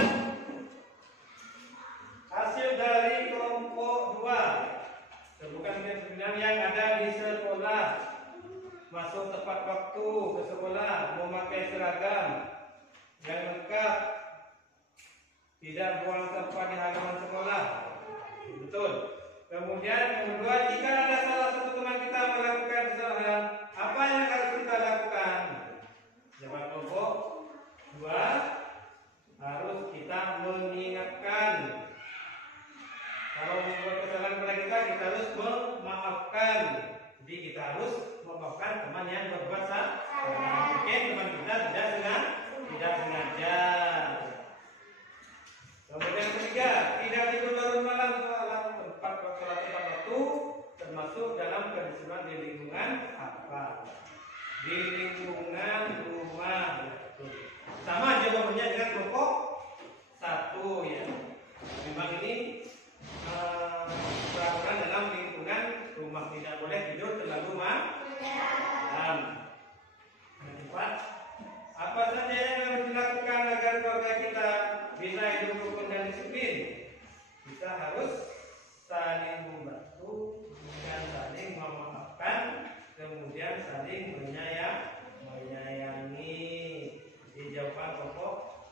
hasil dari kelompok 2. Temukan kesimpulan yang ada di sekolah. Masuk tepat waktu ke sekolah, memakai seragam yang lengkap, tidak buang sampah di halaman sekolah. Betul. Kemudian yang kedua, jika ada salah satu teman kita melakukan kesalahan, apa yang harus kita lakukan? Jawaban kelompok 2, harus kita mengingatkan. Kalau membuat kesalahan pada kita harus memaafkan. Jadi kita harus memaafkan teman yang berbuat salah. Mungkin teman kita tidak sengaja. Kemudian ketiga, tidak tidur larut malam tempat waktu, termasuk dalam kedisiplinan di lingkungan apa? Di lingkungan rumah. Sama jawabannya dengan kelompok 1 ya. Memang ini peraturan dalam lingkungan rumah, tidak boleh tidur terlalu malam. Yang keempat, apa saja yang harus dilakukan agar keluarga kita bisa hidup rukun dan disiplin? Kita harus saling membantu dan saling memaafkan, kemudian saling menyayangi. Di jawaban kelompok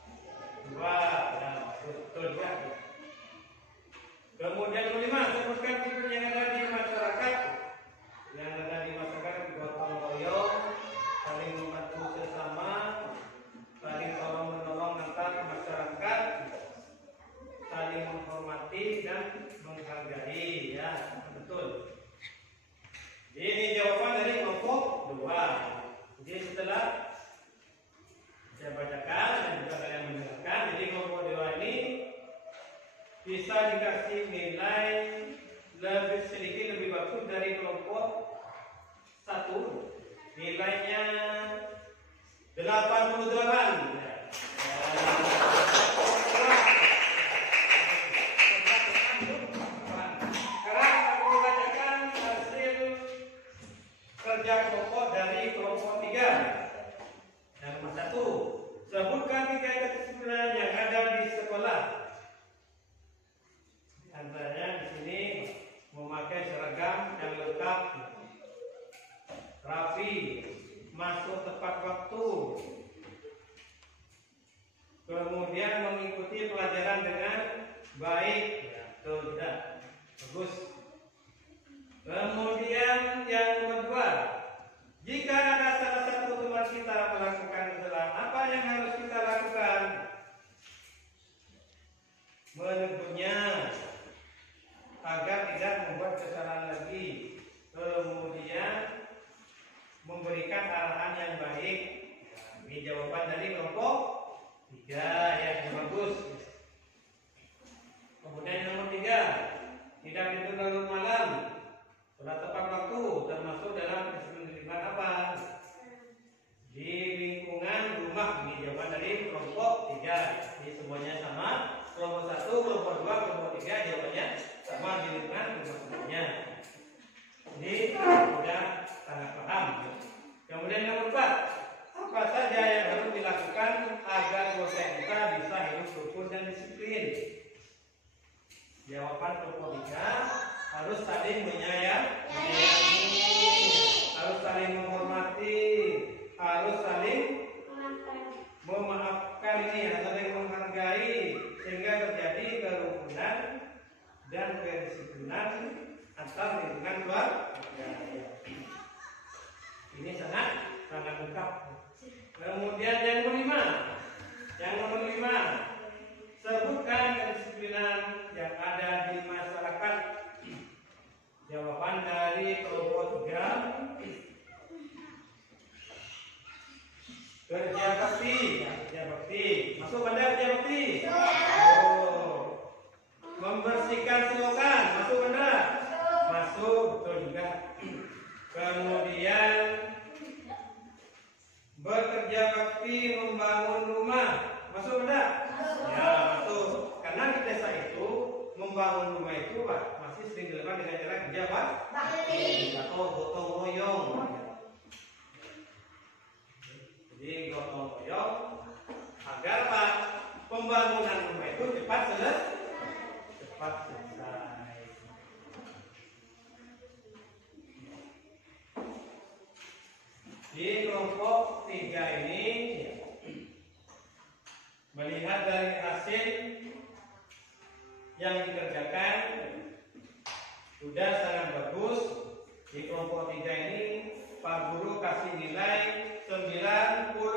2 dan betul ya. Kemudian kelima, sebutkan sifat yang ada di masyarakat. Yang ada di masyarakat gotong 88. Sekarang aku bacakan hasil kerja kelompok dari kelompok 3. Yang nomor 1, sebutkan 3 kedisiplinan yang ada di sekolah. Antaranya di sini memakai seragam yang lengkap, rapi, masuk tepat waktu, kemudian mengikuti pelajaran dengan baik. Ya, betul, tidak bagus. Kemudian yang kedua, jika ada salah satu teman kita melakukan kesalahan, apa yang harus kita lakukan? Menegurnya agar tidak membuat kesalahan lagi. Kemudian memberikan arahan yang baik. Ini jawaban dari kelompok 3 yang bagus. Kemudian nomor 3, tidak tidur larut malam, sudah tepat waktu, termasuk dalam disiplin apa? Di lingkungan rumah. Ini jawaban dari kelompok 3. Jadi semuanya sama. Kelompok 1, kelompok 2, kelompok 3 jawabannya sama di lingkungan rumah semuanya. Ini sudah sangat paham. Kemudian nomor 4, apa saja yang harus dilakukan agar keluarga kita bisa hidup rukun dan disiplin? Jawaban kelompok 3, harus saling menyayangi, harus saling menghormati, harus saling memaafkan, ini saling menghargai, sehingga terjadi kerukunan dan kedisiplinan antar lingkungan keluarga. Ini sangat lengkap. Kemudian yang nomor 5, sebutkan kedisiplinan yang ada di masyarakat. Jawaban dari kelompok 3, kerja bakti. Kerja bakti. Masuk pada kerja bakti. Oh. Membersihkan selokan. Masuk pada? Masuk. Betul juga. Kemudian bekerja bakti membangun rumah. Masuk pada? Ya, masuk. Karena di desa itu membangun rumah itu Pak, masih sering dilakukan dengan cara kerja bakti atau gotong royong. Jadi gotong royong agar Pak, pembangunan rumah itu cepat selesai. Di kelompok 3 ini melihat dari hasil yang dikerjakan sudah sangat bagus. Di kelompok 3 ini Pak Guru kasih nilai 90.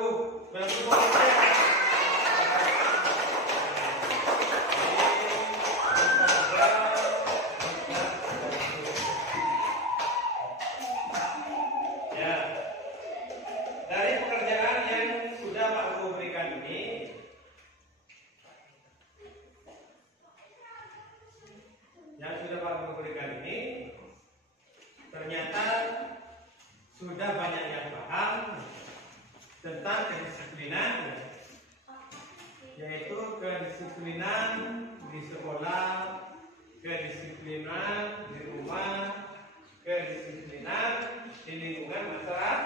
Ya, dari pekerjaan yang sudah Pak Guru berikan ini, ternyata sudah banyak yang paham tentang kedisiplinan, yaitu kedisiplinan di sekolah, kedisiplinan di rumah, kedisiplinan di lingkungan masyarakat.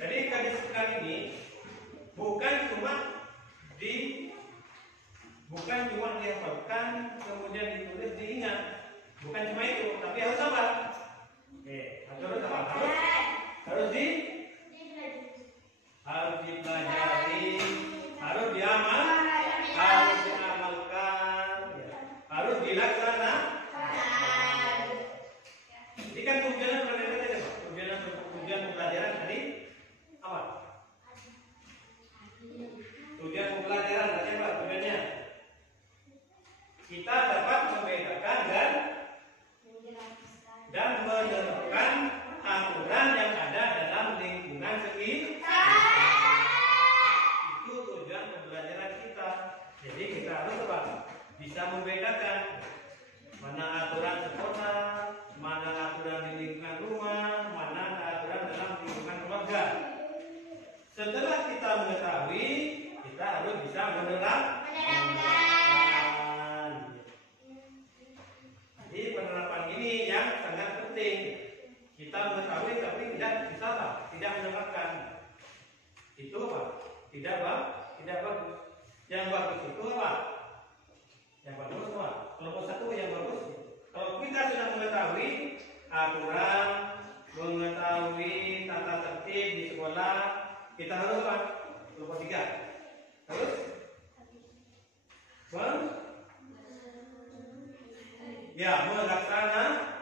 Jadi kedisiplinan ini bukan cuma dihafalkan kemudian ditulis diingat, bukan cuma itu, tapi harus apa? Harus apa? Harus dipelajari, harus diamalkan, harus dilaksanakan. Jadi kan tujuan pembelajaran tadi apa? Tujuan pembelajaran tadi apa tujuannya? Kita dapat membedakan dan menerapkan aturan yang ada dalam lingkungan sekitar. Itu tujuan pembelajaran kita. Jadi kita harus apa? Bisa membedakan Jadi penerapan ini yang sangat penting. Kita mengetahui tapi tidak bisa apa? Tidak menerapkan. Itu apa? Tidak bagus. Yang bagus itu apa? Yang bagus apa? Kelompok satu yang bagus. Kalau kita sudah mengetahui aturan, mengetahui tata tertib di sekolah, kita harus apa? Kelompok tiga. Terus?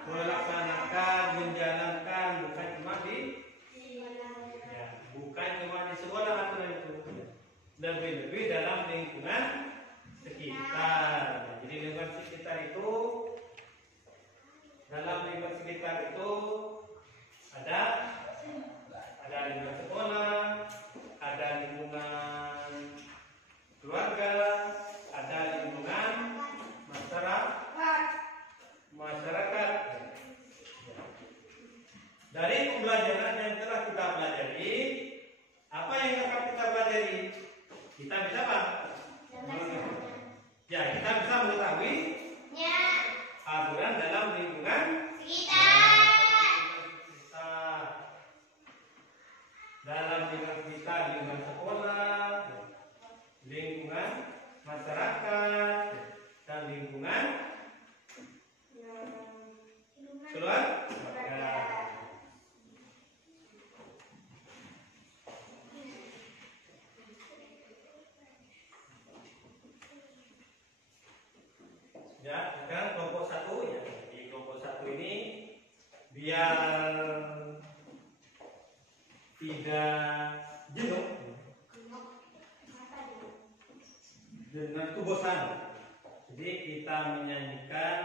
Melaksanakan, menjalankan, bukan cuma di sekolah aturan itu, lebih-lebih dalam lingkungan sekitar. Jadi lingkungan sekitar itu, dalam lingkungan sekitar itu ada lingkungan sekolah, ada lingkungan keluarga, ada lingkungan masyarakat. Dari pembelajaran yang telah kita pelajari, apa yang akan kita pelajari? Kita bisa apa? Ya, kita bisa mengetahui aturan dalam lingkungan sekitar. Dalam lingkungan kita, lingkungan sekolah, lingkungan masyarakat, dan lingkungan keluarga. Ya, sekarang kelompok satu ya. Di kelompok satu ini biar tidak jenuh dengan itu bosan. Jadi kita menyanyikan,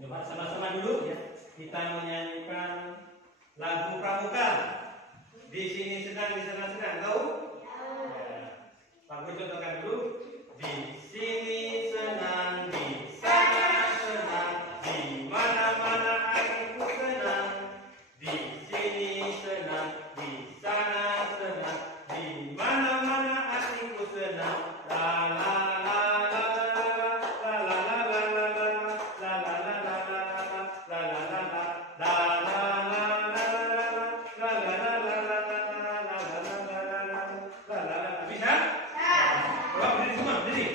coba sama-sama dulu ya. Kita menyanyikan lagu pramuka. Di sini sedang, di sana sedang, tahu? Ya. Pak Guru contohkan dulu. Di sini senang, di sana senang, di mana-mana hatiku senang. Di sini senang, di sana senang, di mana-mana hatiku senang. La la la la la la la la la la la la la la la la. Bisa? Coba berdiri semua, berdiri.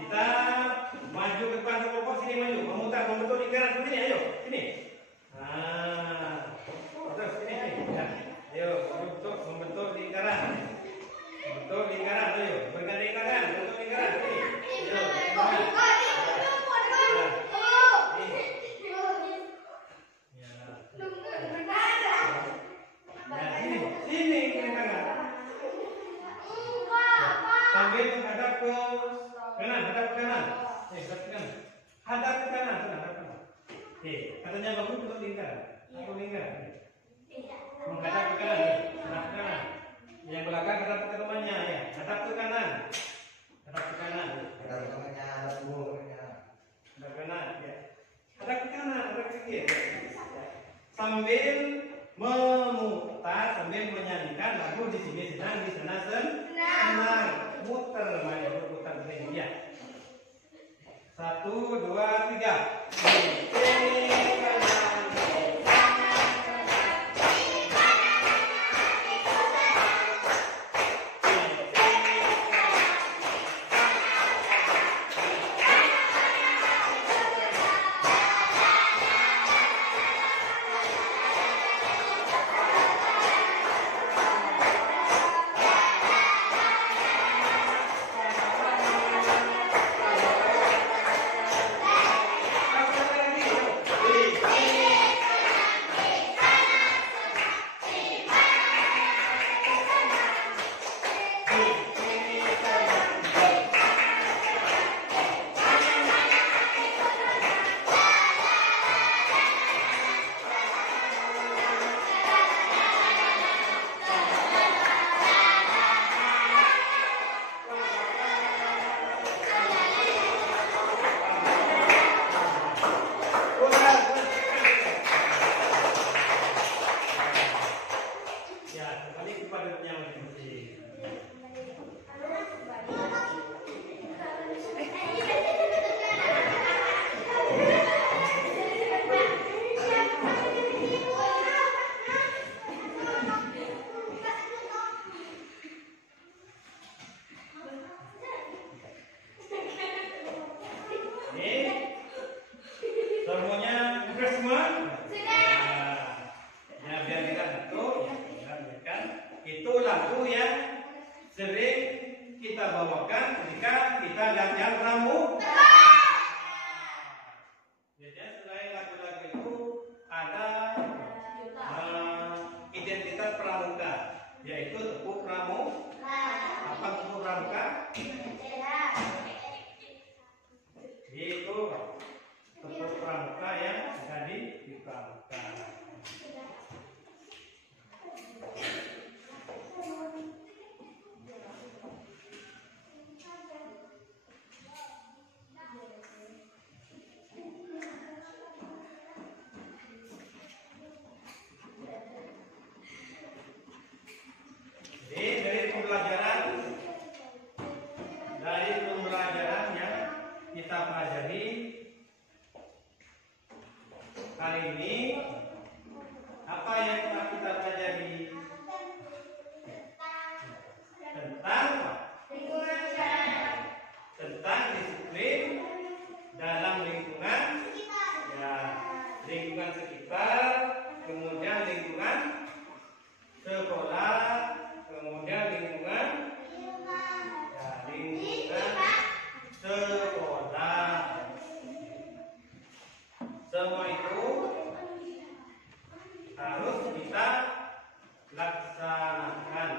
Kita maju ke depan kelompok sini, maju, memutar, membentuk lingkaran seperti ini, ayo, sini. Nah, terus sini, ya. Ayo, membentuk lingkaran. Membentuk lingkaran, ayo, bergandeng tangan, bentuk lingkaran, sini. Ayo, sini, gandeng tangan. Sambil menghadap ke kanan, hadap ke kanan. Hadap ke kanan. Hadap ke kanan, hadap ke kanan. Katanya bagus untuk lingkaran. Satu lingkaran. Menghadap ke kanan, hadap ke kanan. Yang belakang hadap ke temannya ya. Hadap ke kanan. Hadap ke kanan. Hadap ke kanan ya. Hadap ke kanan, hadap ke kiri. Sambil memutar, sambil menyanyikan lagu di sini senang, di sana senang. Muter, mari berputar begini ya. 1, 2, 3. Di sini senang, di sana senang, di mana-mana hatiku senang. Di sini senang, Semuanya sudah semua? Sudah. Ya biar kita tahu ya, kan itu lagu yang sering kita bawakan ketika kita latihan pramuka. Jadi selain lagu-lagu itu ada identitas pramuka, yaitu tepuk pramuka. Apa tepuk pramuka? Itu tepuk pramuka yang jadi di pramuka. Jadi dari pembelajaran yang kita pelajari kali ini, apa yang telah kita pelajari tentang disiplin dalam lingkungan, ya, lingkungan sekitar, kemudian lingkungan sekolah, kemudian lingkungan, ya, lingkungan sekolah. Semua itu harus kita laksanakan.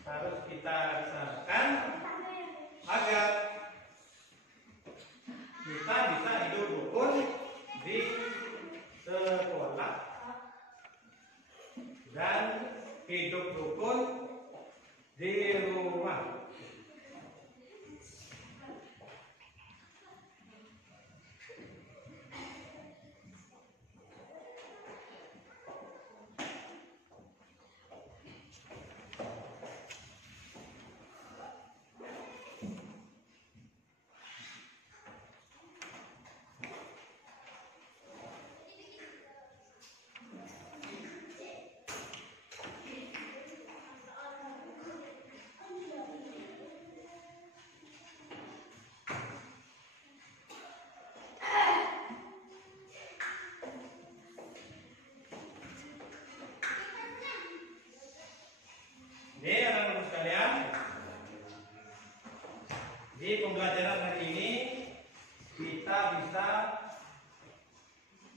Harus kita laksanakan agar kita bisa hidup rukun di sekolah dan hidup rukun di rumah. Jadi anak-anak sekalian, di pembelajaran hari ini kita bisa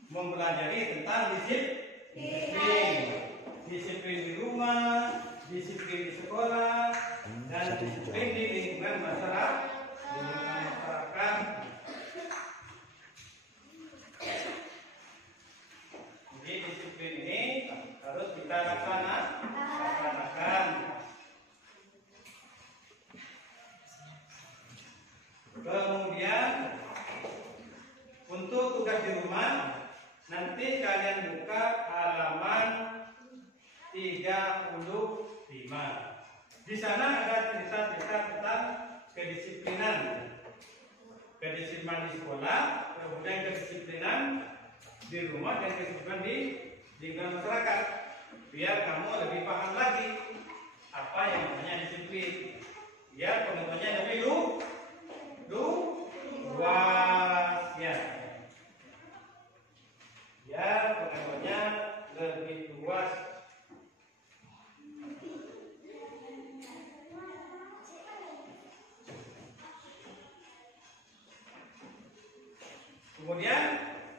mempelajari tentang disiplin, disiplin di rumah, disiplin di sekolah, dan disiplin di lingkungan masyarakat. Jadi disiplin ini harus kita laksanakan. Kemudian untuk tugas di rumah, nanti kalian buka halaman 35. Di sana ada cerita-cerita tentang kedisiplinan di sekolah, kemudian kedisiplinan di rumah, dan kedisiplinan di lingkungan masyarakat. Biar kamu lebih paham lagi apa yang namanya disiplin. Biar penontonnya lebih luas, ya. Biar penontonnya lebih luas. Kemudian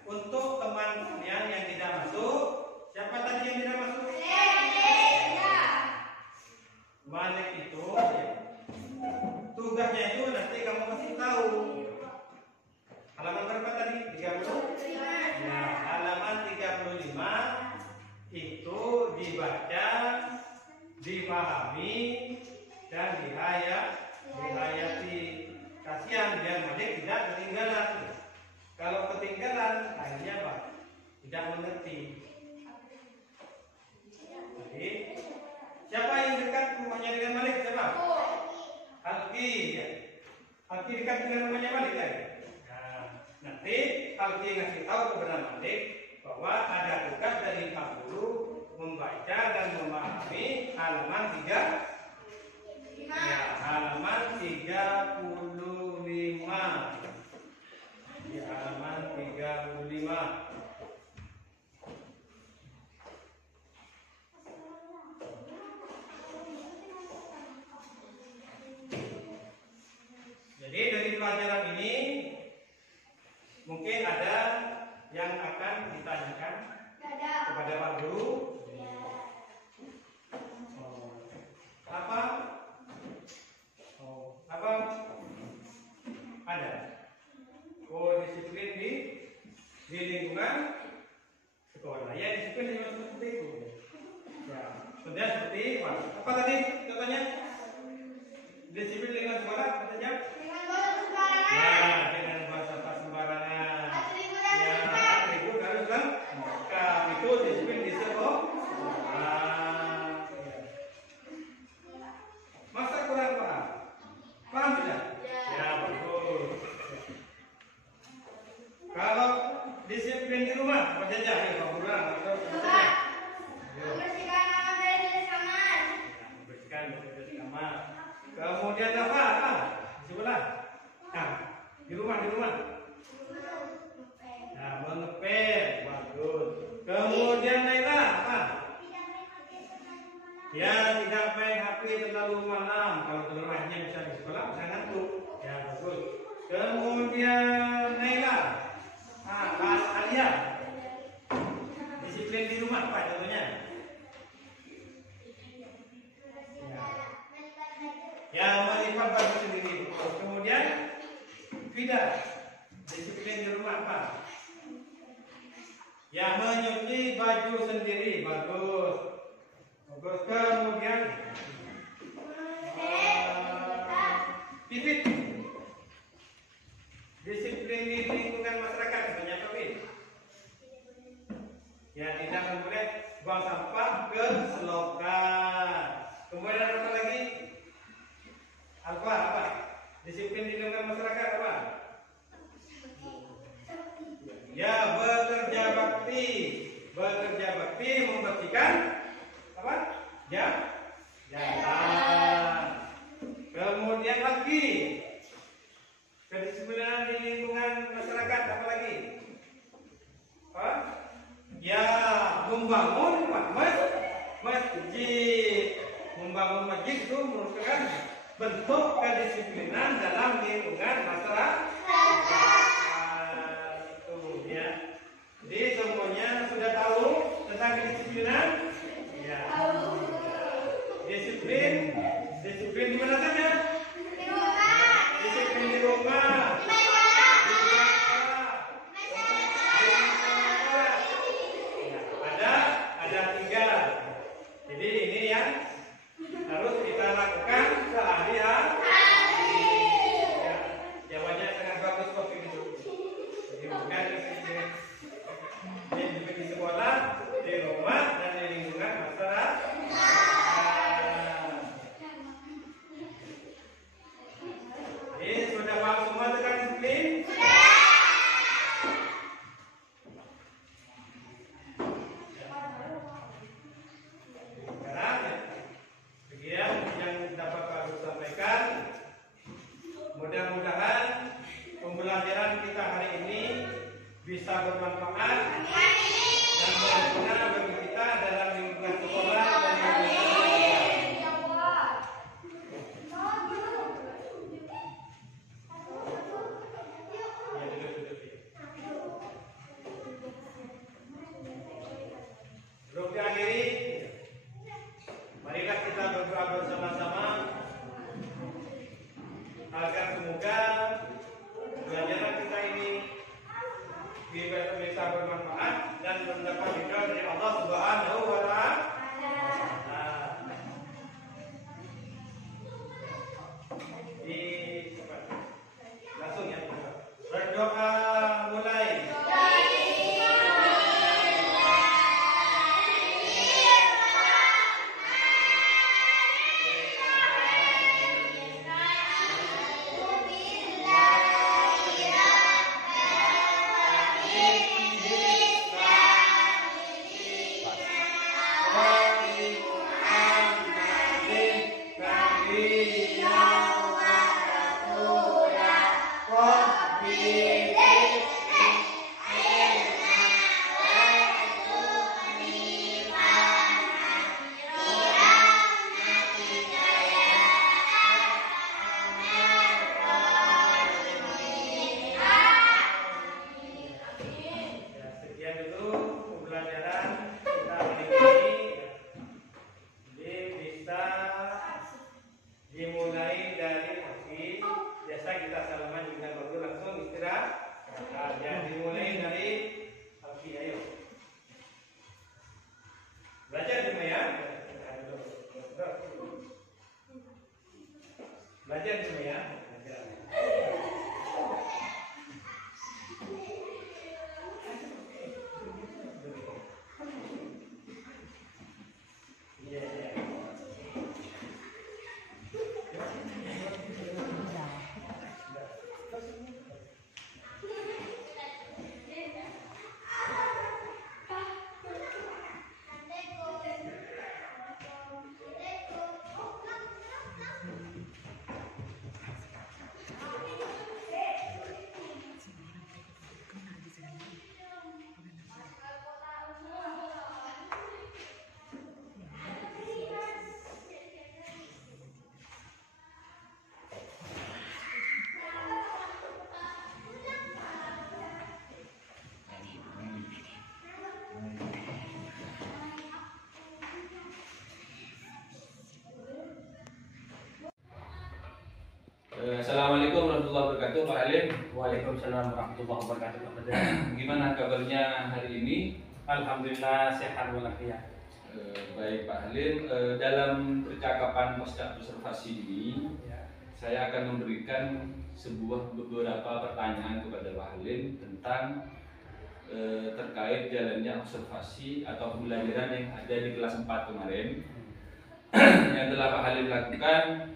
untuk teman kalian yang tidak masuk, siapa tadi yang tidak masuk? Malik itu, ya. Tugasnya itu nanti kamu kasih tahu. Halaman berapa tadi? 30? Nah, halaman 35 itu dibaca, dipahami, dan dihayati. Kasihan biar Malik tidak ketinggalan. Kalau ketinggalan, akhirnya apa? Tidak mengerti. Jadi, siapa yang dekat rumahnya dengan Malik? Siapa? Alki, ya. Alki dekat dengan rumahnya Malik, ya. Nah, nanti Alki ngasih tahu kepada Malik bahwa ada tugas dari Pak Guru membaca dan memahami halaman 3. Ya, halaman 35. Ya. 35. Jadi dari pelajaran ini mungkin ada yang akan ditanyakan kepada Pak Guru. Apa? Apa? Ada. Disiplin di lingkungan sekolah. Ya, disiplin memang seperti itu. Ya, sudah seperti apa tadi contohnya? Disiplin lingkungan sekolah, katanya? Ya, dengan bahasa tak sembarangan. Ya, atribut harus lengkap. Itu disiplin di sekolah. Masa kurang paham? Paham sudah? Ya, bagus. Kalau disiplin di rumah, apa saja? Ya, Pak Guru atau Membersihkan kamar. bersihkan kamar. Kemudian apa? Di sebelah. Nah, di rumah. Nah, mengepel, bagus. Kemudian Naila apa? Ya, tidak main HP terlalu malam. Kalau terlalu malamnya bisa di sekolah, bisa ngantuk. Ya, bagus. Kemudian Naila, Alia, disiplin di rumah apa contohnya? Ya, melipat baju sendiri. Kemudian Fida, disiplin di rumah apa? Ya, menyuci baju sendiri. Bagus. Kemudian Pipit, disiplin di lingkungan masyarakat. Banyak Pipit. Ya, tidak boleh buang sampah ke selokan. Kemudian apa lagi? Apa? Disiplin di lingkungan masyarakat apa? Ya, bekerja bakti. Membersihkan apa? Jalan. Kemudian lagi kedisiplinan di lingkungan masyarakat apa lagi? Ya, membangun masjid. Membangun masjid itu merupakan bentuk kedisiplinan dalam lingkungan masyarakat. Itu ya. Jadi semuanya sudah tahu tentang kedisiplinan? Ya. Disiplin di mana saja? Disiplin di rumah. Ada 3. Jadi ini yang harus kita lakukan sehari-hari. Ya, jawabannya sangat bagus kok itu. Jadi bukan di sekolah, di rumah, dan di lingkungan masyarakat. Ini sudah paham semua tentang disiplin? Sekarang sekian yang dapat Pak Guru sampaikan. Mudah-mudahan pembelajaran kita hari ini bisa bermanfaat dan berguna bagi kita dalam lingkungan sekolah dan lingkungan belum diakhiri. Marilah kita berdoa bersama-sama agar semoga pelajaran kita ini bisa bermanfaat dan mendapat ridha dari Allah Subhanahu wa Ta'ala. Langsung ya. Berdoa mulai. Assalamualaikum warahmatullahi wabarakatuh, Pak Halim. Waalaikumsalam warahmatullahi wabarakatuh. Gimana kabarnya hari ini? Alhamdulillah sehat walafiat. Baik Pak Halim, dalam percakapan pasca observasi ini, saya akan memberikan beberapa pertanyaan kepada Pak Halim tentang terkait jalannya observasi atau pembelajaran yang ada di kelas 4 kemarin yang telah Pak Halim lakukan.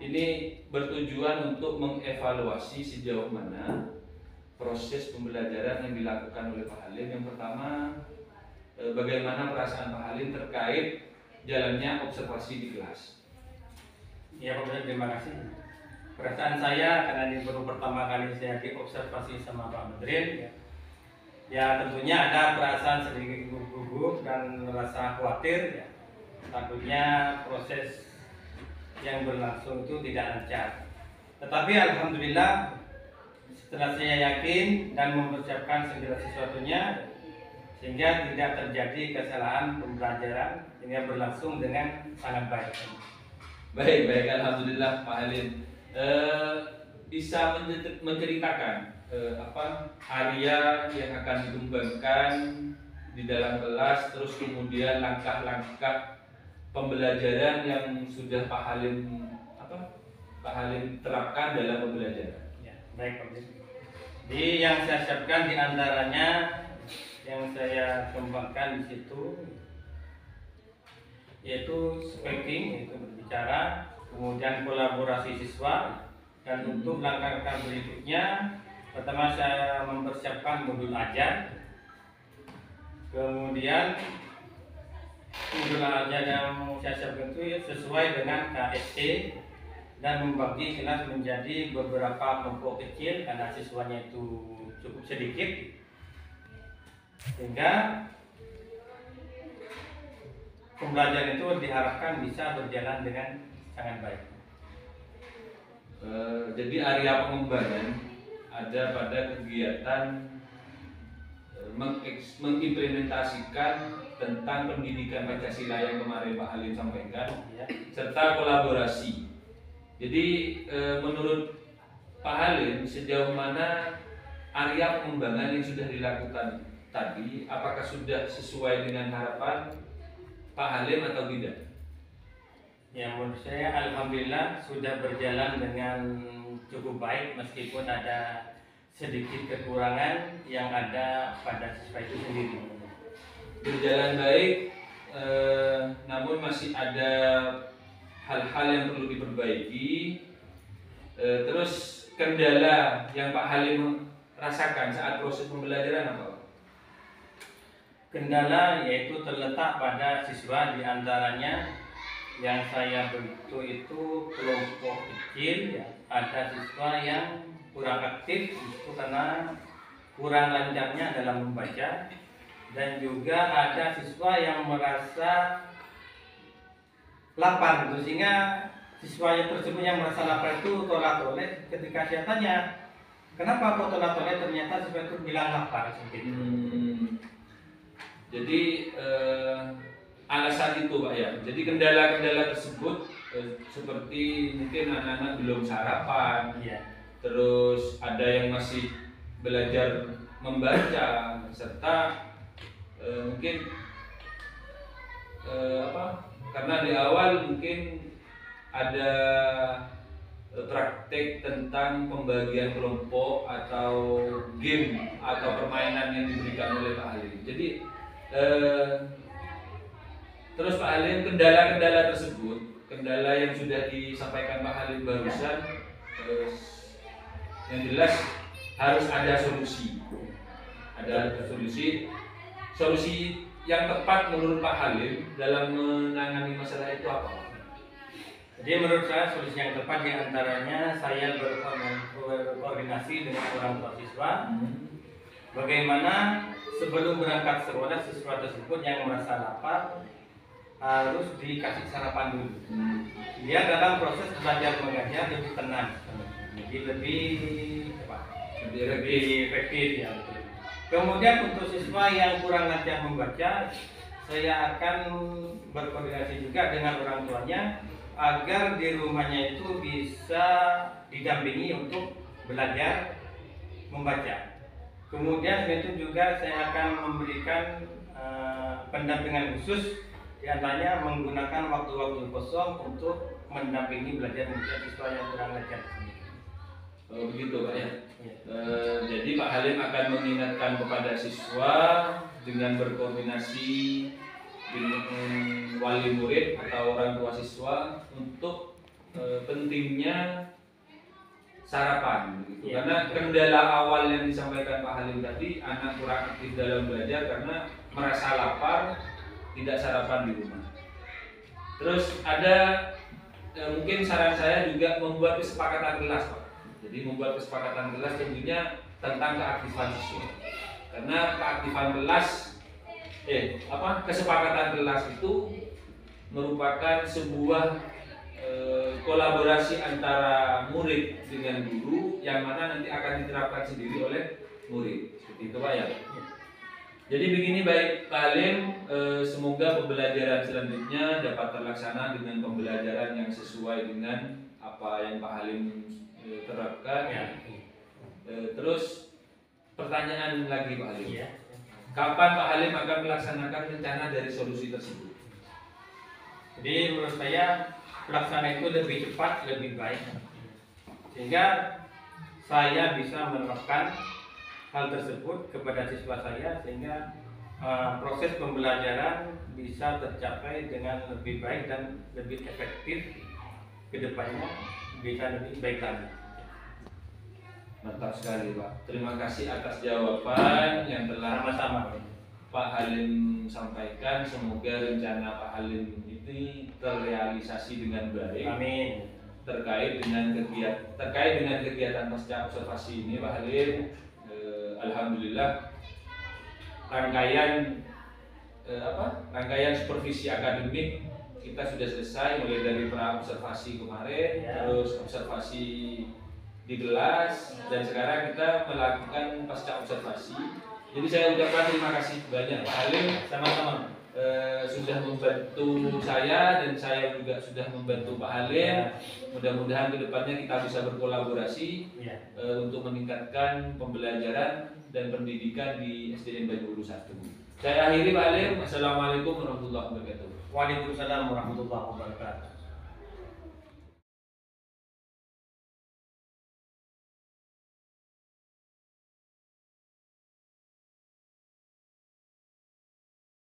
Ini bertujuan untuk mengevaluasi sejauh mana proses pembelajaran yang dilakukan oleh Pak Halim. Yang pertama, bagaimana perasaan Pak Halim terkait jalannya observasi di kelas? Ya Pak Menteri, terima kasih. Perasaan saya karena ini baru pertama kali saya diobservasi sama Pak Menteri, ya tentunya ada perasaan sedikit gugup dan rasa khawatir, ya. Takutnya proses yang berlangsung itu tidak lancar. Tetapi alhamdulillah setelah saya yakin dan mempersiapkan segala sesuatunya, sehingga tidak terjadi kesalahan pembelajaran, sehingga berlangsung dengan sangat baik. Baik, alhamdulillah Pak Halim. Bisa menceritakan apa area yang akan dikembangkan di dalam kelas, terus kemudian langkah-langkah pembelajaran yang sudah Pak Halim terapkan dalam pembelajaran. Ya, baik Pak Menteri. Jadi yang saya siapkan di antaranya yang saya kembangkan di situ yaitu speaking, yaitu berbicara, kemudian kolaborasi siswa, dan untuk langkah-langkah berikutnya, pertama saya mempersiapkan modul ajar, kemudian modul ajar yang saya siapkan itu sesuai dengan KST dan membagi kelas menjadi beberapa kelompok kecil karena siswanya itu cukup sedikit, sehingga pembelajaran itu diharapkan bisa berjalan dengan sangat baik. Jadi area pengembangan ada pada kegiatan mengimplementasikan tentang pendidikan Pancasila yang kemarin Pak Halim sampaikan, Ya. serta kolaborasi. Jadi menurut Pak Halim, sejauh mana area pengembangan yang sudah dilakukan tadi, apakah sudah sesuai dengan harapan Pak Halim atau tidak? Ya, menurut saya alhamdulillah sudah berjalan dengan cukup baik meskipun ada sedikit kekurangan yang ada pada siswa itu sendiri. Berjalan baik, namun masih ada hal-hal yang perlu diperbaiki. Terus kendala yang Pak Halim rasakan saat proses pembelajaran apa? Kendala yaitu terletak pada siswa, diantaranya yang saya bentuk itu kelompok kecil, ya. Ada siswa yang kurang aktif itu karena kurang lancarnya dalam membaca, dan juga ada siswa yang merasa lapar gitu, sehingga siswa yang tersebut yang merasa lapar itu tolak-tolak. Ketika saya tanya kenapa kok tolak-tolak, ternyata siswa itu bilang lapar seperti itu. Jadi alasan itu Pak ya. Jadi kendala-kendala tersebut seperti mungkin anak-anak belum sarapan, Iya. terus ada yang masih belajar membaca, serta mungkin karena di awal mungkin ada praktek tentang pembagian kelompok atau game atau permainan yang diberikan oleh Pak Halim. Jadi terus Pak Halim, kendala-kendala tersebut, kendala yang sudah disampaikan Pak Halim barusan, yang jelas harus ada solusi. Ada solusi yang tepat menurut Pak Halim dalam menangani masalah itu apa? Jadi menurut saya solusi yang tepat diantaranya saya berkoordinasi dengan orang tua siswa. Bagaimana sebelum berangkat sekolah siswa tersebut yang merasa lapar harus dikasih sarapan dulu. Dia dalam proses belajar mengajar lebih tenang, jadi lebih efektif ya. Kemudian untuk siswa yang kurang lancar membaca, saya akan berkoordinasi juga dengan orang tuanya agar di rumahnya itu bisa didampingi untuk belajar membaca. Kemudian itu juga saya akan memberikan pendampingan khusus, diantaranya menggunakan waktu-waktu kosong untuk mendampingi belajar mengajar siswa yang kurang lancar. Oh, begitu Pak ya. Ya. Jadi Pak Halim akan mengingatkan kepada siswa dengan berkoordinasi dengan wali murid atau orang tua siswa untuk pentingnya sarapan begitu. Ya. Karena kendala awal yang disampaikan Pak Halim tadi, anak kurang aktif dalam belajar karena merasa lapar, tidak sarapan di rumah. Terus ada mungkin saran saya juga membuat kesepakatan kelas Pak. Jadi membuat kesepakatan kelas tentunya tentang keaktifan siswa. Karena keaktifan kelas kesepakatan kelas itu merupakan sebuah kolaborasi antara murid dengan guru yang mana nanti akan diterapkan sendiri oleh murid. Seperti itu Pak ya. Jadi begini baik Pak Halim, semoga pembelajaran selanjutnya dapat terlaksana dengan pembelajaran yang sesuai dengan apa yang Pak Halim terapkan. Ya. Terus pertanyaan lagi Pak Halim. Ya. Kapan Pak Halim akan melaksanakan rencana dari solusi tersebut? Jadi menurut saya pelaksanaan itu lebih cepat, lebih baik, sehingga saya bisa menerapkan hal tersebut kepada siswa saya, sehingga proses pembelajaran bisa tercapai dengan lebih baik dan lebih efektif, kedepannya bisa lebih baik lagi. Mantap sekali Pak. Terima kasih atas jawaban yang telah Sama-sama. Pak Halim sampaikan. Semoga rencana Pak Halim ini terrealisasi dengan baik. Amin. Terkait dengan kegiatan pasca observasi ini Pak Halim, alhamdulillah rangkaian supervisi akademik kita sudah selesai, mulai dari pra observasi kemarin, Ya. terus observasi di kelas, dan sekarang kita melakukan pasca observasi. Jadi saya ucapkan terima kasih banyak Pak Halim, Sama-sama. sudah membantu saya dan saya juga sudah membantu Pak Halim. Mudah-mudahan kedepannya kita bisa berkolaborasi Ya. untuk meningkatkan pembelajaran dan pendidikan di SDN Banyuuru 1. Saya akhiri Pak Halim. Assalamualaikum warahmatullahi wabarakatuh. Waalaikumsalam warahmatullahi wabarakatuh.